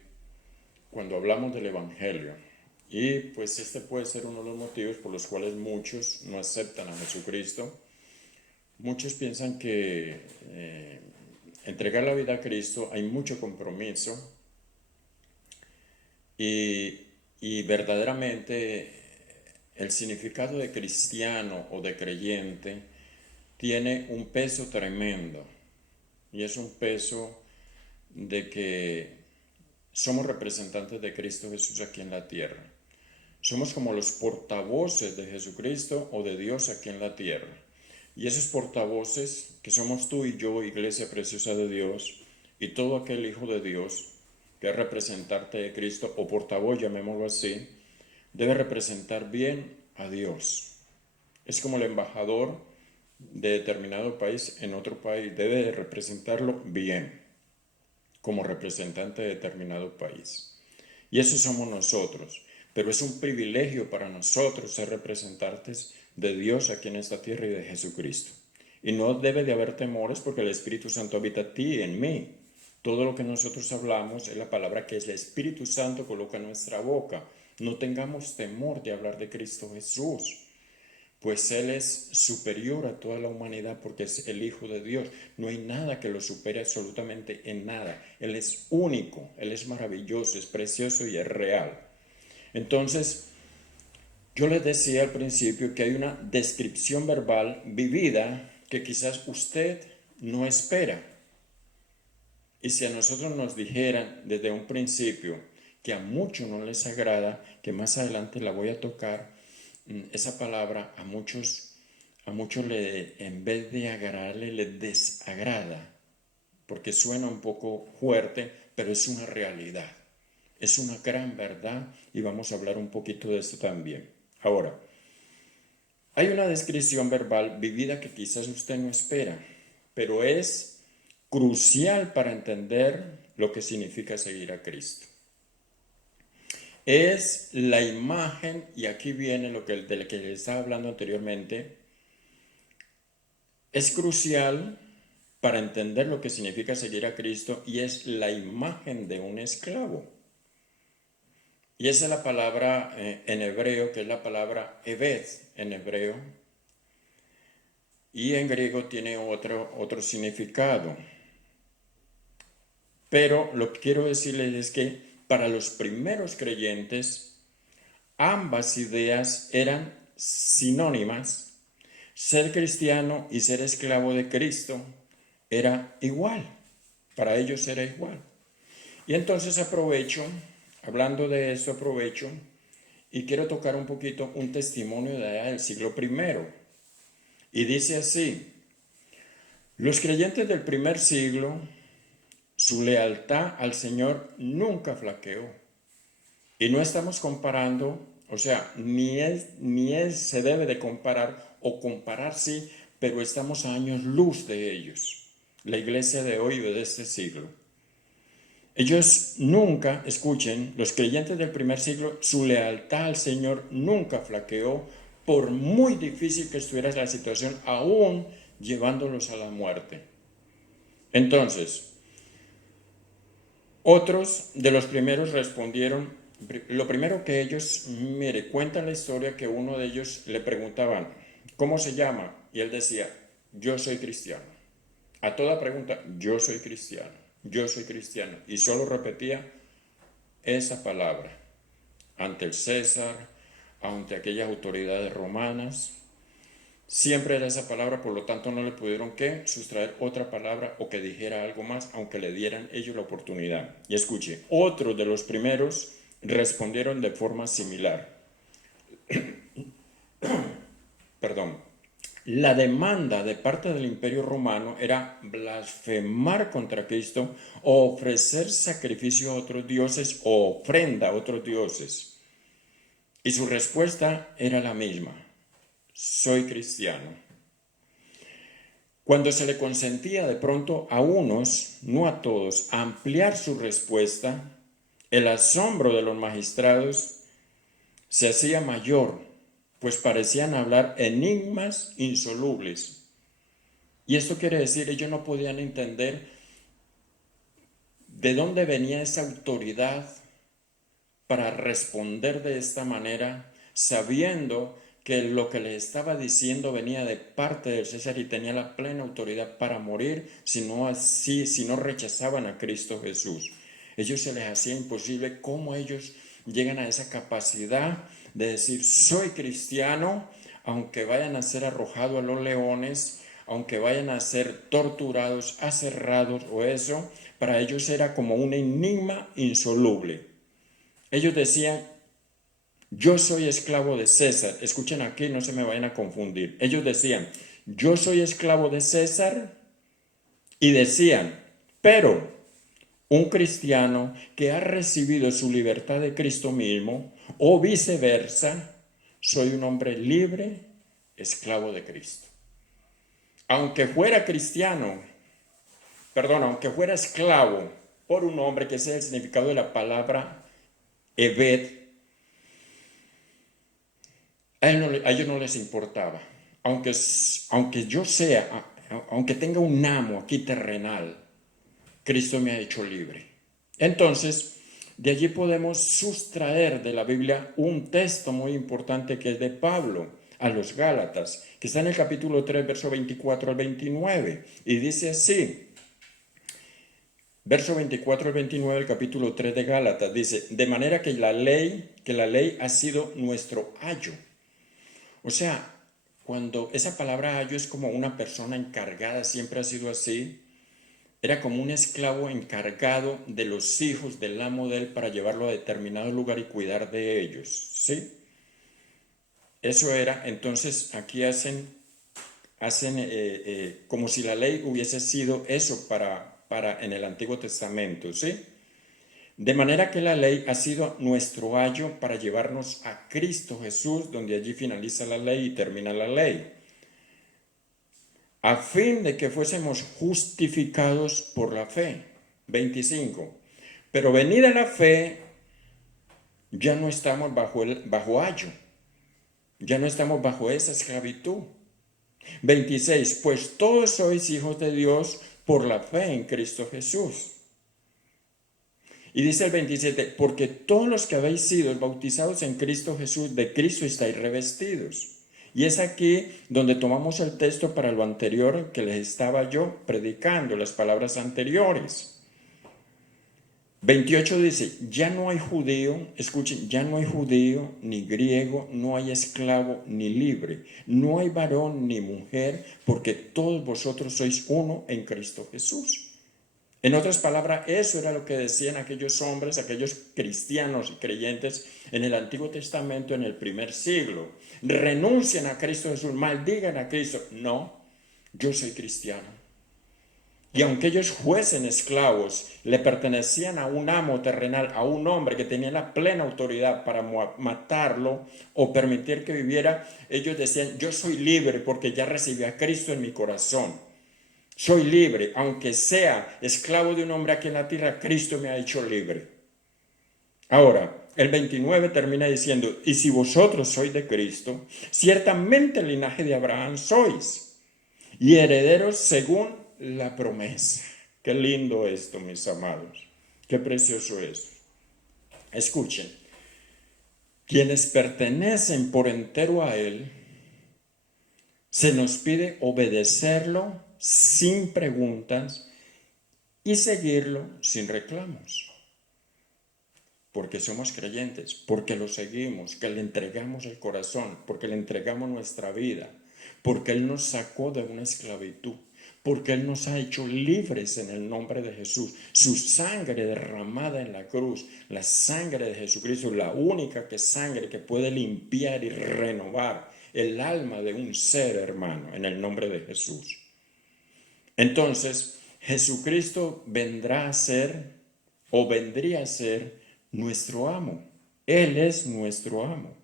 cuando hablamos del Evangelio. Y pues este puede ser uno de los motivos por los cuales muchos no aceptan a Jesucristo. Muchos piensan que entregar la vida a Cristo hay mucho compromiso y verdaderamente el significado de cristiano o de creyente tiene un peso tremendo y es un peso de que somos representantes de Cristo Jesús aquí en la tierra. Somos como los portavoces de Jesucristo o de Dios aquí en la tierra. Y esos portavoces que somos tú y yo, iglesia preciosa de Dios, y todo aquel hijo de Dios que es representante de Cristo o portavoz, llamémoslo así, debe representar bien a Dios. Es como el embajador de determinado país en otro país, debe de representarlo bien como representante de determinado país. Y eso somos nosotros. Pero es un privilegio para nosotros ser representantes de Dios aquí en esta tierra y de Jesucristo. Y no debe de haber temores porque el Espíritu Santo habita en ti y en mí. Todo lo que nosotros hablamos es la palabra que el Espíritu Santo coloca en nuestra boca. No tengamos temor de hablar de Cristo Jesús, pues Él es superior a toda la humanidad porque es el Hijo de Dios. No hay nada que lo supere absolutamente en nada. Él es único, Él es maravilloso, es precioso y es real. Entonces, yo les decía al principio que hay una descripción verbal vivida que quizás usted no espera. Y si a nosotros nos dijeran desde un principio que a muchos no les agrada, que más adelante la voy a tocar, esa palabra a muchos en vez de agradarle, les desagrada, porque suena un poco fuerte, pero es una realidad, es una gran verdad y vamos a hablar un poquito de esto también. Ahora, hay una descripción verbal vivida que quizás usted no espera, pero es crucial para entender lo que significa seguir a Cristo. Es la imagen, y aquí viene de lo que les estaba hablando anteriormente, es crucial para entender lo que significa seguir a Cristo y es la imagen de un esclavo. Y esa es la palabra en hebreo, que es la palabra eved en hebreo, y en griego tiene otro significado. Pero lo que quiero decirles es que para los primeros creyentes, ambas ideas eran sinónimas. Ser cristiano y ser esclavo de Cristo era igual. Para ellos era igual. Y entonces hablando de eso, aprovecho y quiero tocar un poquito un testimonio de allá del siglo I. Y dice así: los creyentes del primer siglo, su lealtad al Señor nunca flaqueó. Y no estamos comparando, o sea, ni se debe de comparar, o comparar sí, pero estamos a años luz de ellos, la iglesia de hoy o de este siglo. Ellos nunca, escuchen, los creyentes del primer siglo, su lealtad al Señor nunca flaqueó, por muy difícil que estuviera la situación, aún llevándolos a la muerte. Entonces, otros de los primeros respondieron, lo primero que ellos, mire, cuentan la historia que uno de ellos le preguntaban, ¿cómo se llama? Y él decía, yo soy cristiano. A toda pregunta, yo soy cristiano, yo soy cristiano. Y solo repetía, esa palabra ante el César, ante aquellas autoridades romanas. Siempre era esa palabra, por lo tanto no le pudieron que sustraer otra palabra o que dijera algo más, aunque le dieran ellos la oportunidad. Y escuche, otros de los primeros respondieron de forma similar. Perdón. La demanda de parte del Imperio Romano era blasfemar contra Cristo o ofrecer sacrificio a otros dioses o ofrenda a otros dioses. Y su respuesta era la misma: soy cristiano. Cuando se le consentía de pronto a unos, no a todos, ampliar su respuesta, el asombro de los magistrados se hacía mayor, pues parecían hablar enigmas insolubles. Y esto quiere decir, ellos no podían entender de dónde venía esa autoridad para responder de esta manera, sabiendo que lo que les estaba diciendo venía de parte del César y tenía la plena autoridad para morir, si no rechazaban a Cristo Jesús. Ellos se les hacía imposible cómo ellos llegan a esa capacidad de decir soy cristiano, aunque vayan a ser arrojados a los leones, aunque vayan a ser torturados, aserrados o eso, para ellos era como un enigma insoluble. Ellos decían, yo soy esclavo de César. Escuchen aquí, no se me vayan a confundir. Ellos decían, yo soy esclavo de César. Y decían, pero un cristiano que ha recibido su libertad de Cristo mismo, o viceversa, soy un hombre libre, esclavo de Cristo. Aunque fuera cristiano, aunque fuera esclavo por un hombre, que sea el significado de la palabra Ebed, a ellos no les importaba. Aunque tenga un amo aquí terrenal, Cristo me ha hecho libre. Entonces, de allí podemos sustraer de la Biblia un texto muy importante que es de Pablo a los Gálatas, que está en el capítulo 3, verso 24 al 29, y dice así, verso 24 al 29 del capítulo 3 de Gálatas, dice, de manera que la ley ha sido nuestro ayo. O sea, cuando esa palabra ayo es como una persona encargada, siempre ha sido así, era como un esclavo encargado de los hijos del amo de él para llevarlo a determinado lugar y cuidar de ellos, ¿sí? Eso era, entonces aquí hacen como si la ley hubiese sido eso para en el Antiguo Testamento, ¿sí? De manera que la ley ha sido nuestro ayo para llevarnos a Cristo Jesús, donde allí finaliza la ley y termina la ley, a fin de que fuésemos justificados por la fe. 25. Pero venida la fe, ya no estamos bajo ayo, ya no estamos bajo esa esclavitud. 26. Pues todos sois hijos de Dios por la fe en Cristo Jesús. Y dice el 27, porque todos los que habéis sido bautizados en Cristo Jesús, de Cristo estáis revestidos. Y es aquí donde tomamos el texto para lo anterior que les estaba yo predicando, las palabras anteriores. 28 dice, ya no hay judío, escuchen, ya no hay judío ni griego, no hay esclavo ni libre, no hay varón ni mujer, porque todos vosotros sois uno en Cristo Jesús. En otras palabras, eso era lo que decían aquellos hombres, aquellos cristianos y creyentes en el Antiguo Testamento en el primer siglo. Renuncian a Cristo Jesús, maldigan a Cristo. No, yo soy cristiano. Y aunque ellos fuesen esclavos, le pertenecían a un amo terrenal, a un hombre que tenía la plena autoridad para matarlo o permitir que viviera, ellos decían, yo soy libre porque ya recibí a Cristo en mi corazón. Soy libre, aunque sea esclavo de un hombre aquí en la tierra, Cristo me ha hecho libre. Ahora, el 29 termina diciendo, y si vosotros sois de Cristo, ciertamente el linaje de Abraham sois, y herederos según la promesa. Qué lindo esto, mis amados. Qué precioso es. Escuchen, quienes pertenecen por entero a Él, se nos pide obedecerlo sin preguntas y seguirlo sin reclamos. porque somos creyentes, porque lo seguimos, que le entregamos el corazón, porque le entregamos nuestra vida, porque Él nos sacó de una esclavitud, porque Él nos ha hecho libres en el nombre de Jesús. Su sangre derramada en la cruz, la sangre de Jesucristo, la única sangre que puede limpiar y renovar el alma de un ser, hermano, en el nombre de Jesús. Entonces, Jesucristo vendrá a ser o vendría a ser nuestro amo. Él es nuestro amo.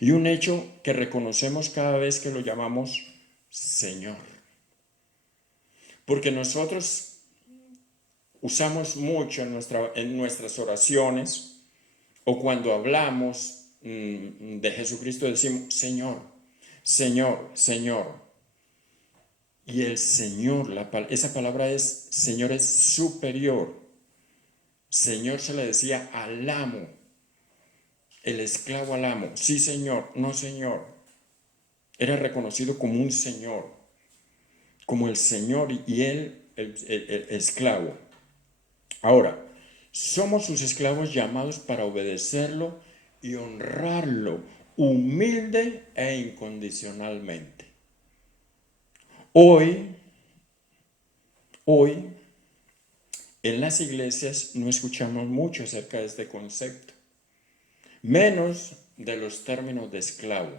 Y un hecho que reconocemos cada vez que lo llamamos Señor. Porque nosotros usamos mucho en nuestras oraciones o cuando hablamos de Jesucristo decimos Señor, Señor, Señor. Y el Señor, esa palabra es, Señor es superior. Señor se le decía al amo, el esclavo al amo. Sí, Señor, no, Señor. Era reconocido como un Señor, como el Señor y él el esclavo. Ahora, somos sus esclavos llamados para obedecerlo y honrarlo humilde e incondicionalmente. Hoy, en las iglesias no escuchamos mucho acerca de este concepto, menos de los términos de esclavo,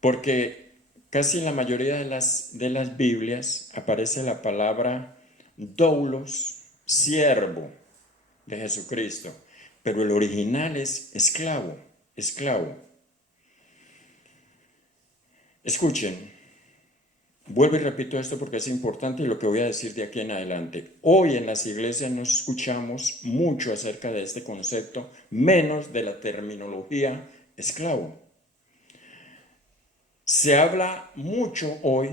porque casi en la mayoría de las Biblias aparece la palabra doulos, siervo de Jesucristo, pero el original es esclavo, esclavo. Escuchen, vuelvo y repito esto porque es importante y lo que voy a decir de aquí en adelante. Hoy en las iglesias no escuchamos mucho acerca de este concepto, menos de la terminología esclavo. Se habla mucho hoy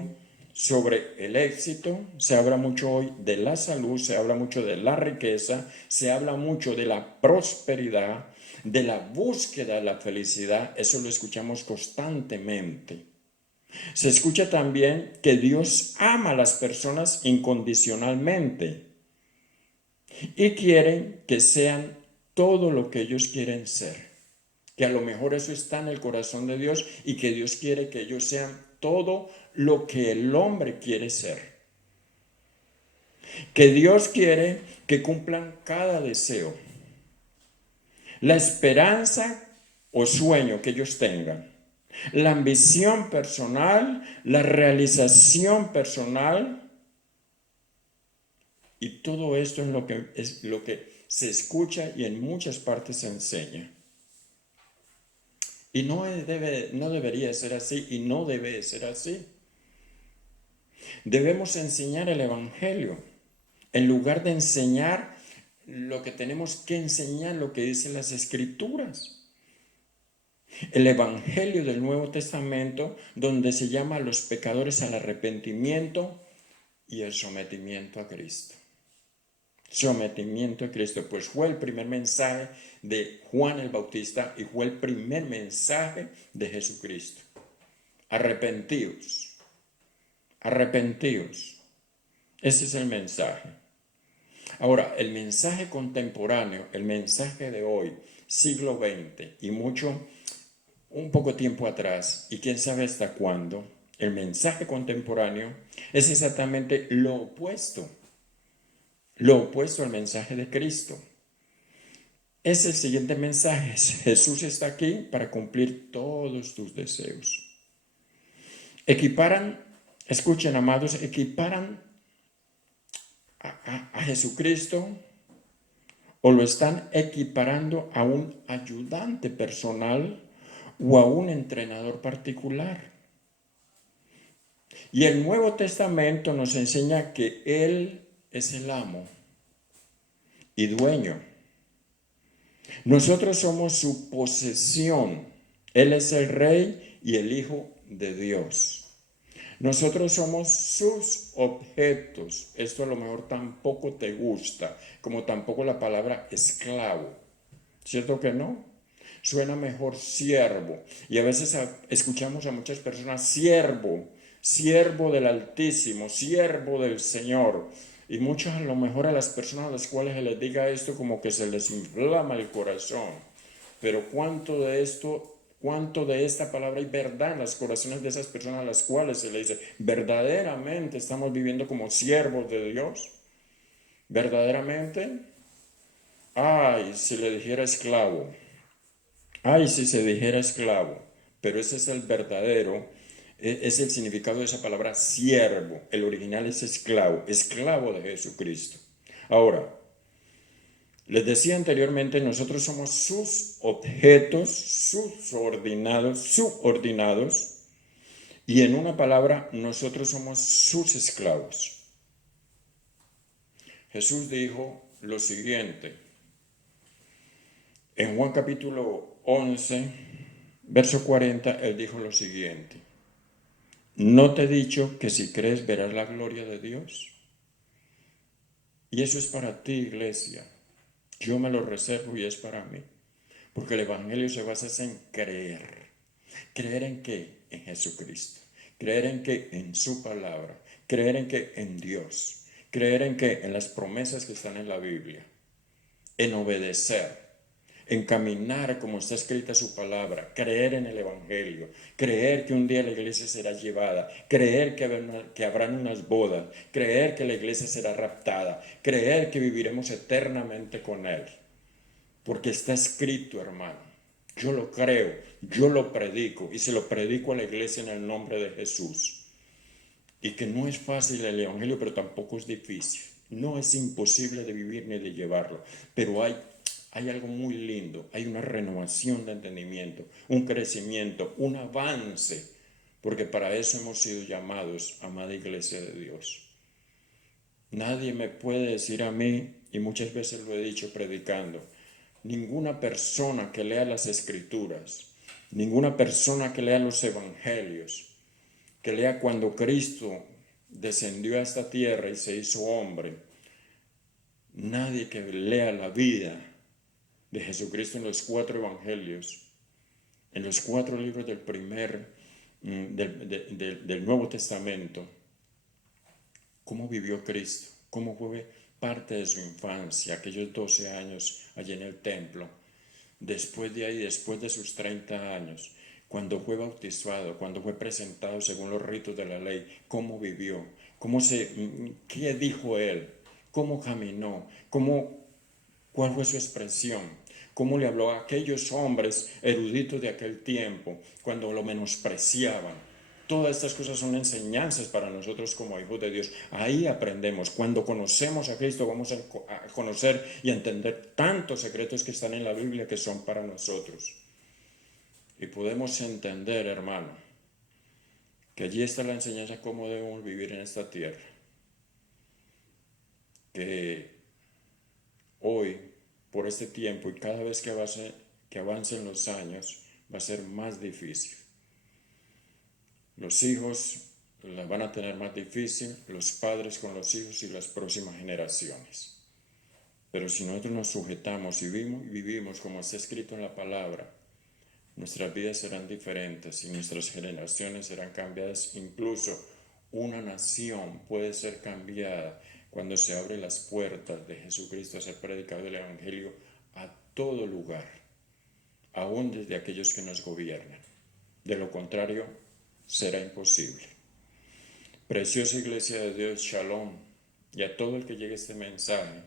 sobre el éxito, se habla mucho hoy de la salud, se habla mucho de la riqueza, se habla mucho de la prosperidad, de la búsqueda de la felicidad. Eso lo escuchamos constantemente. Se escucha también que Dios ama a las personas incondicionalmente y quiere que sean todo lo que ellos quieren ser. Que a lo mejor eso está en el corazón de Dios y que Dios quiere que ellos sean todo lo que el hombre quiere ser. Que Dios quiere que cumplan cada deseo. La esperanza o sueño que ellos tengan. La ambición personal, la realización personal. Y todo esto es lo que se escucha y en muchas partes se enseña. Y no debería ser así y no debe ser así. Debemos enseñar el Evangelio en lugar de enseñar lo que tenemos que enseñar, lo que dicen las Escrituras. El Evangelio del Nuevo Testamento, donde se llama a los pecadores al arrepentimiento y el sometimiento a Cristo. Sometimiento a Cristo, pues fue el primer mensaje de Juan el Bautista y fue el primer mensaje de Jesucristo. Arrepentíos, arrepentíos. Ese es el mensaje. Ahora, el mensaje contemporáneo, el mensaje de hoy, siglo XX y un poco tiempo atrás, y quién sabe hasta cuándo, el mensaje contemporáneo es exactamente lo opuesto al mensaje de Cristo. Es el siguiente mensaje: Jesús está aquí para cumplir todos tus deseos. Escuchen, amados, equiparan a Jesucristo o lo están equiparando a un ayudante personal o a un entrenador particular. Y el Nuevo Testamento nos enseña que Él es el amo y dueño. Nosotros somos su posesión. Él es el Rey y el Hijo de Dios. Nosotros somos sus objetos. Esto a lo mejor tampoco te gusta, como tampoco la palabra esclavo. ¿Cierto que no? Suena mejor siervo. Y a veces escuchamos a muchas personas siervo del Altísimo, siervo del Señor. Y muchos, a lo mejor, a las personas a las cuales se les diga esto, como que se les inflama el corazón. Pero cuánto de esta palabra hay verdad en los corazones de esas personas a las cuales se les dice, verdaderamente estamos viviendo como siervos de Dios. Verdaderamente, ay, si le dijera esclavo, ay, si se dijera esclavo, pero ese es el verdadero, es el significado de esa palabra siervo. El original es esclavo, esclavo de Jesucristo. Ahora, les decía anteriormente, nosotros somos sus objetos, subordinados, y en una palabra, nosotros somos sus esclavos. Jesús dijo lo siguiente, en Juan capítulo 11, verso 40, él dijo lo siguiente, ¿no te he dicho que si crees verás la gloria de Dios? Y eso es para ti, iglesia. Yo me lo reservo y es para mí. Porque el Evangelio se basa en creer. ¿Creer en qué? En Jesucristo. ¿Creer en qué? En su palabra. ¿Creer en qué? En Dios. ¿Creer en qué? En las promesas que están en la Biblia. En obedecer. En caminar como está escrita su palabra, creer en el Evangelio, creer que un día la iglesia será llevada, creer que habrán unas bodas, creer que la iglesia será raptada, creer que viviremos eternamente con Él. Porque está escrito, hermano. Yo lo creo, yo lo predico y se lo predico a la iglesia en el nombre de Jesús. Y que no es fácil el Evangelio, pero tampoco es difícil. No es imposible de vivir ni de llevarlo, pero hay algo muy lindo, hay una renovación de entendimiento, un crecimiento, un avance, porque para eso hemos sido llamados, amada iglesia de Dios. Nadie me puede decir a mí, y muchas veces lo he dicho predicando, ninguna persona que lea las escrituras, ninguna persona que lea los evangelios, que lea cuando Cristo descendió a esta tierra y se hizo hombre, nadie que lea la vida de Jesucristo en los 4 evangelios, en los 4 libros del Nuevo Testamento, cómo vivió Cristo, cómo fue parte de su infancia, aquellos 12 años allí en el templo, después de ahí, después de sus 30 años, cuando fue bautizado, cuando fue presentado según los ritos de la ley, cómo vivió, qué dijo él, cómo caminó, cuál fue su expresión, cómo le habló a aquellos hombres eruditos de aquel tiempo, cuando lo menospreciaban. Todas estas cosas son enseñanzas para nosotros como hijos de Dios. Ahí aprendemos. Cuando conocemos a Cristo vamos a conocer y a entender tantos secretos que están en la Biblia que son para nosotros. Y podemos entender, hermano, que allí está la enseñanza cómo debemos vivir en esta tierra. Que hoy, por este tiempo y cada vez que avancen los años, va a ser más difícil. Los hijos la van a tener más difícil, los padres con los hijos y las próximas generaciones. Pero si nosotros nos sujetamos y vivimos como está escrito en la palabra, nuestras vidas serán diferentes y nuestras generaciones serán cambiadas. Incluso una nación puede ser cambiada cuando se abren las puertas de Jesucristo a ser predicado el Evangelio a todo lugar, aún desde aquellos que nos gobiernan. De lo contrario, será imposible. Preciosa iglesia de Dios, Shalom, y a todo el que llegue este mensaje,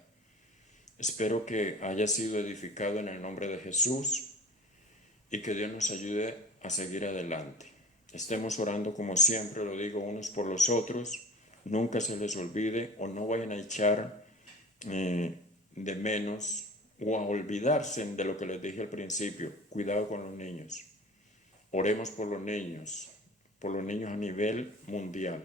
espero que haya sido edificado en el nombre de Jesús y que Dios nos ayude a seguir adelante. Estemos orando como siempre, lo digo, unos por los otros, nunca se les olvide o no vayan a echar de menos o a olvidarse de lo que les dije al principio. Cuidado con los niños. Oremos por los niños a nivel mundial.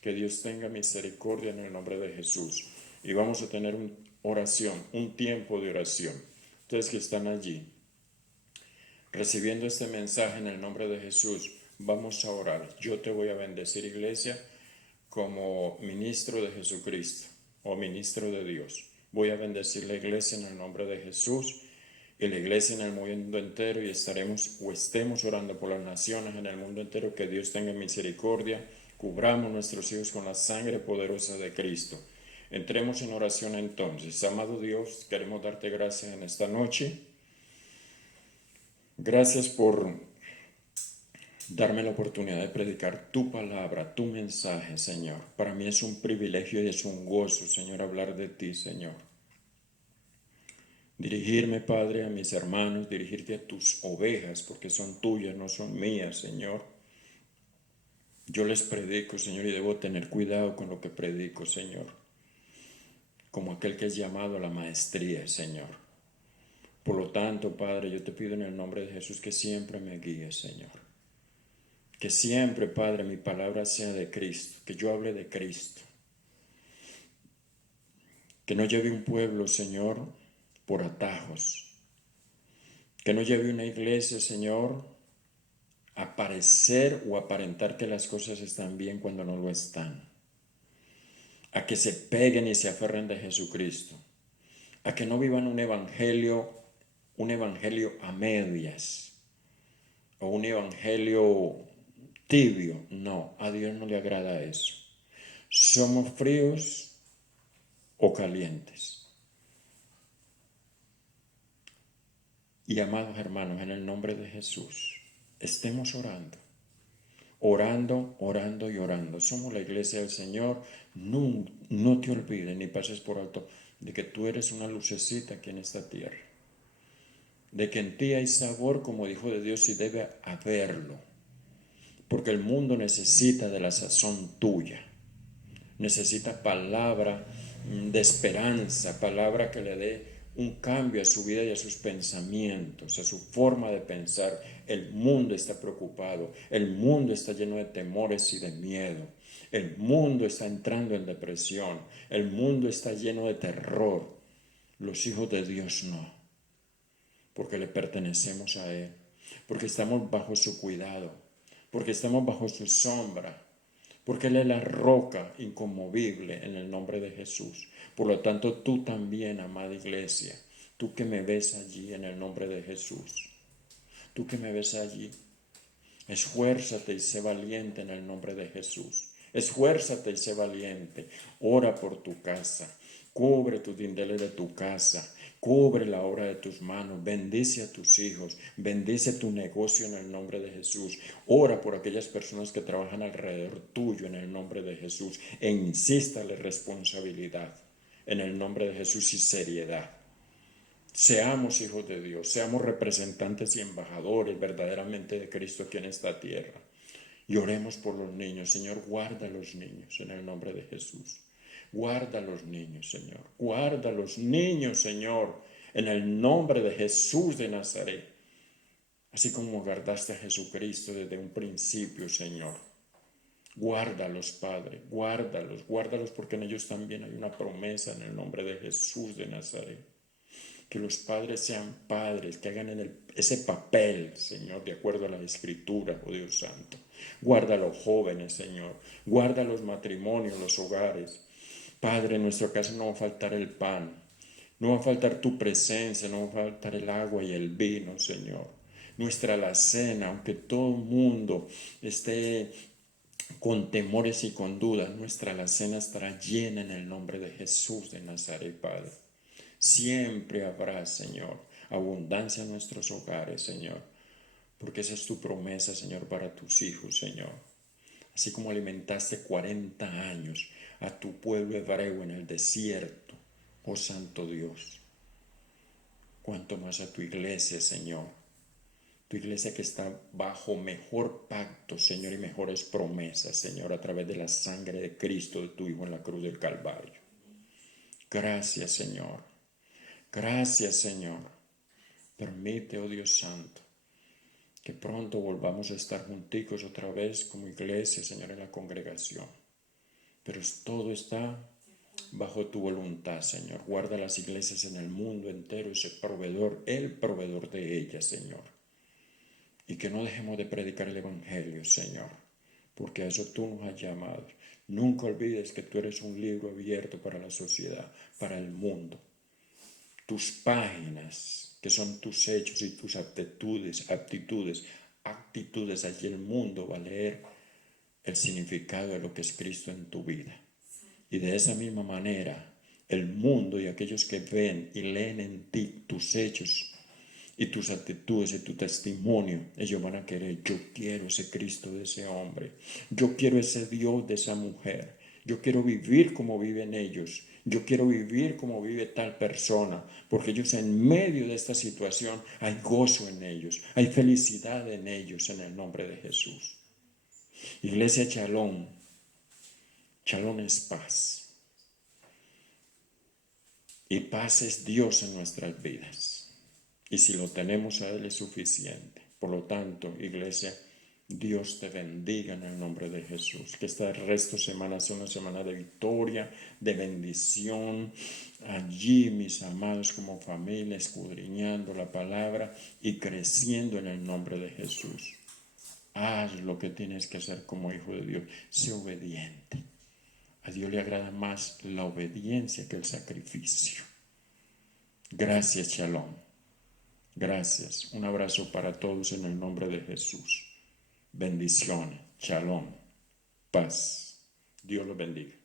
Que Dios tenga misericordia en el nombre de Jesús. Y vamos a tener una oración, un tiempo de oración. Ustedes que están allí, recibiendo este mensaje en el nombre de Jesús, vamos a orar. Yo te voy a bendecir, iglesia, como ministro de Jesucristo o ministro de Dios. Voy a bendecir la iglesia en el nombre de Jesús y la iglesia en el mundo entero y estemos orando por las naciones en el mundo entero. Que Dios tenga misericordia. Cubramos nuestros hijos con la sangre poderosa de Cristo. Entremos en oración entonces. Amado Dios, queremos darte gracias en esta noche. Gracias por darme la oportunidad de predicar tu palabra, tu mensaje, Señor. Para mí es un privilegio y es un gozo, Señor, hablar de ti, Señor. Dirigirme, Padre, a mis hermanos, dirigirte a tus ovejas, porque son tuyas, no son mías, Señor. Yo les predico, Señor, y debo tener cuidado con lo que predico, Señor. Como aquel que es llamado a la maestría, Señor. Por lo tanto, Padre, yo te pido en el nombre de Jesús que siempre me guíes, Señor. Que siempre, Padre, mi palabra sea de Cristo, que yo hable de Cristo. Que no lleve un pueblo, Señor, por atajos. Que no lleve una iglesia, Señor, a parecer o aparentar que las cosas están bien cuando no lo están. A que se peguen y se aferren de Jesucristo. A que no vivan un evangelio a medias. O un evangelio tibio. No, a Dios no le agrada eso. Somos fríos o calientes. Y amados hermanos, en el nombre de Jesús, estemos orando. Orando, orando y orando. Somos la iglesia del Señor. No te olvides ni pases por alto de que tú eres una lucecita aquí en esta tierra. De que en ti hay sabor como hijo de Dios y debe haberlo. Porque el mundo necesita de la sazón tuya. Necesita palabra de esperanza, palabra que le dé un cambio a su vida y a sus pensamientos, a su forma de pensar. El mundo está preocupado, el mundo está lleno de temores y de miedo, el mundo está entrando en depresión, el mundo está lleno de terror. Los hijos de Dios no, porque le pertenecemos a Él, porque estamos bajo su cuidado, porque estamos bajo su sombra. Porque Él es la roca inconmovible en el nombre de Jesús. Por lo tanto, tú también, amada iglesia, tú que me ves allí en el nombre de Jesús, tú que me ves allí, esfuérzate y sé valiente en el nombre de Jesús. Esfuérzate y sé valiente. Ora por tu casa. Cubre tus dinteles de tu casa. Cubre la obra de tus manos. Bendice a tus hijos. Bendice tu negocio en el nombre de Jesús. Ora por aquellas personas que trabajan alrededor tuyo en el nombre de Jesús. E insístale responsabilidad en el nombre de Jesús y seriedad. Seamos hijos de Dios, seamos representantes y embajadores verdaderamente de Cristo aquí en esta tierra. Y oremos por los niños. Señor, guarda a los niños en el nombre de Jesús. Guarda a los niños, Señor. Guarda a los niños, Señor, en el nombre de Jesús de Nazaret. Así como guardaste a Jesucristo desde un principio, Señor. Guárdalos, Padre, guárdalos, guárdalos porque en ellos también hay una promesa en el nombre de Jesús de Nazaret. Que los padres sean padres, que hagan ese papel, Señor, de acuerdo a la Escritura, oh Dios Santo. Guarda a los jóvenes, Señor. Guarda los matrimonios, los hogares. Padre, en nuestro caso no va a faltar el pan. No va a faltar tu presencia, no va a faltar el agua y el vino, Señor. Nuestra alacena, aunque todo el mundo esté con temores y con dudas, nuestra alacena estará llena en el nombre de Jesús de Nazaret, Padre. Siempre habrá, Señor, abundancia en nuestros hogares, Señor, porque esa es tu promesa, Señor, para tus hijos, Señor. Así como alimentaste 40 años a tu pueblo hebreo en el desierto, oh Santo Dios, cuanto más a tu iglesia, Señor. Tu iglesia que está bajo mejor pacto, Señor, y mejores promesas, Señor, a través de la sangre de Cristo, de tu Hijo en la cruz del Calvario. Gracias, Señor. Gracias, Señor. Permite, oh Dios Santo, que pronto volvamos a estar junticos otra vez como iglesia, Señor, en la congregación. Pero todo está bajo tu voluntad, Señor. Guarda las iglesias en el mundo entero, ese proveedor, el proveedor de ellas, Señor. Y que no dejemos de predicar el Evangelio, Señor, porque a eso tú nos has llamado. Nunca olvides que tú eres un libro abierto para la sociedad, para el mundo. Tus páginas, que son tus hechos y tus actitudes, allí el mundo va a leer el significado de lo que es Cristo en tu vida. Y de esa misma manera, el mundo y aquellos que ven y leen en ti tus hechos y tus actitudes y tu testimonio, ellos van a querer, yo quiero ese Cristo de ese hombre, yo quiero ese Dios de esa mujer, yo quiero vivir como viven ellos, yo quiero vivir como vive tal persona, porque ellos en medio de esta situación hay gozo en ellos, hay felicidad en ellos en el nombre de Jesús. Iglesia Shalom, Shalom es paz. Y paz es Dios en nuestras vidas. Y si lo tenemos a Él es suficiente. Por lo tanto, iglesia, Dios te bendiga en el nombre de Jesús. Que este resto de semana sea una semana de victoria, de bendición. Allí, mis amados, como familia, escudriñando la palabra y creciendo en el nombre de Jesús. Haz lo que tienes que hacer como hijo de Dios. Sé obediente. A Dios le agrada más la obediencia que el sacrificio. Gracias, Shalom. Gracias. Un abrazo para todos en el nombre de Jesús. Bendiciones. Shalom. Paz. Dios los bendiga.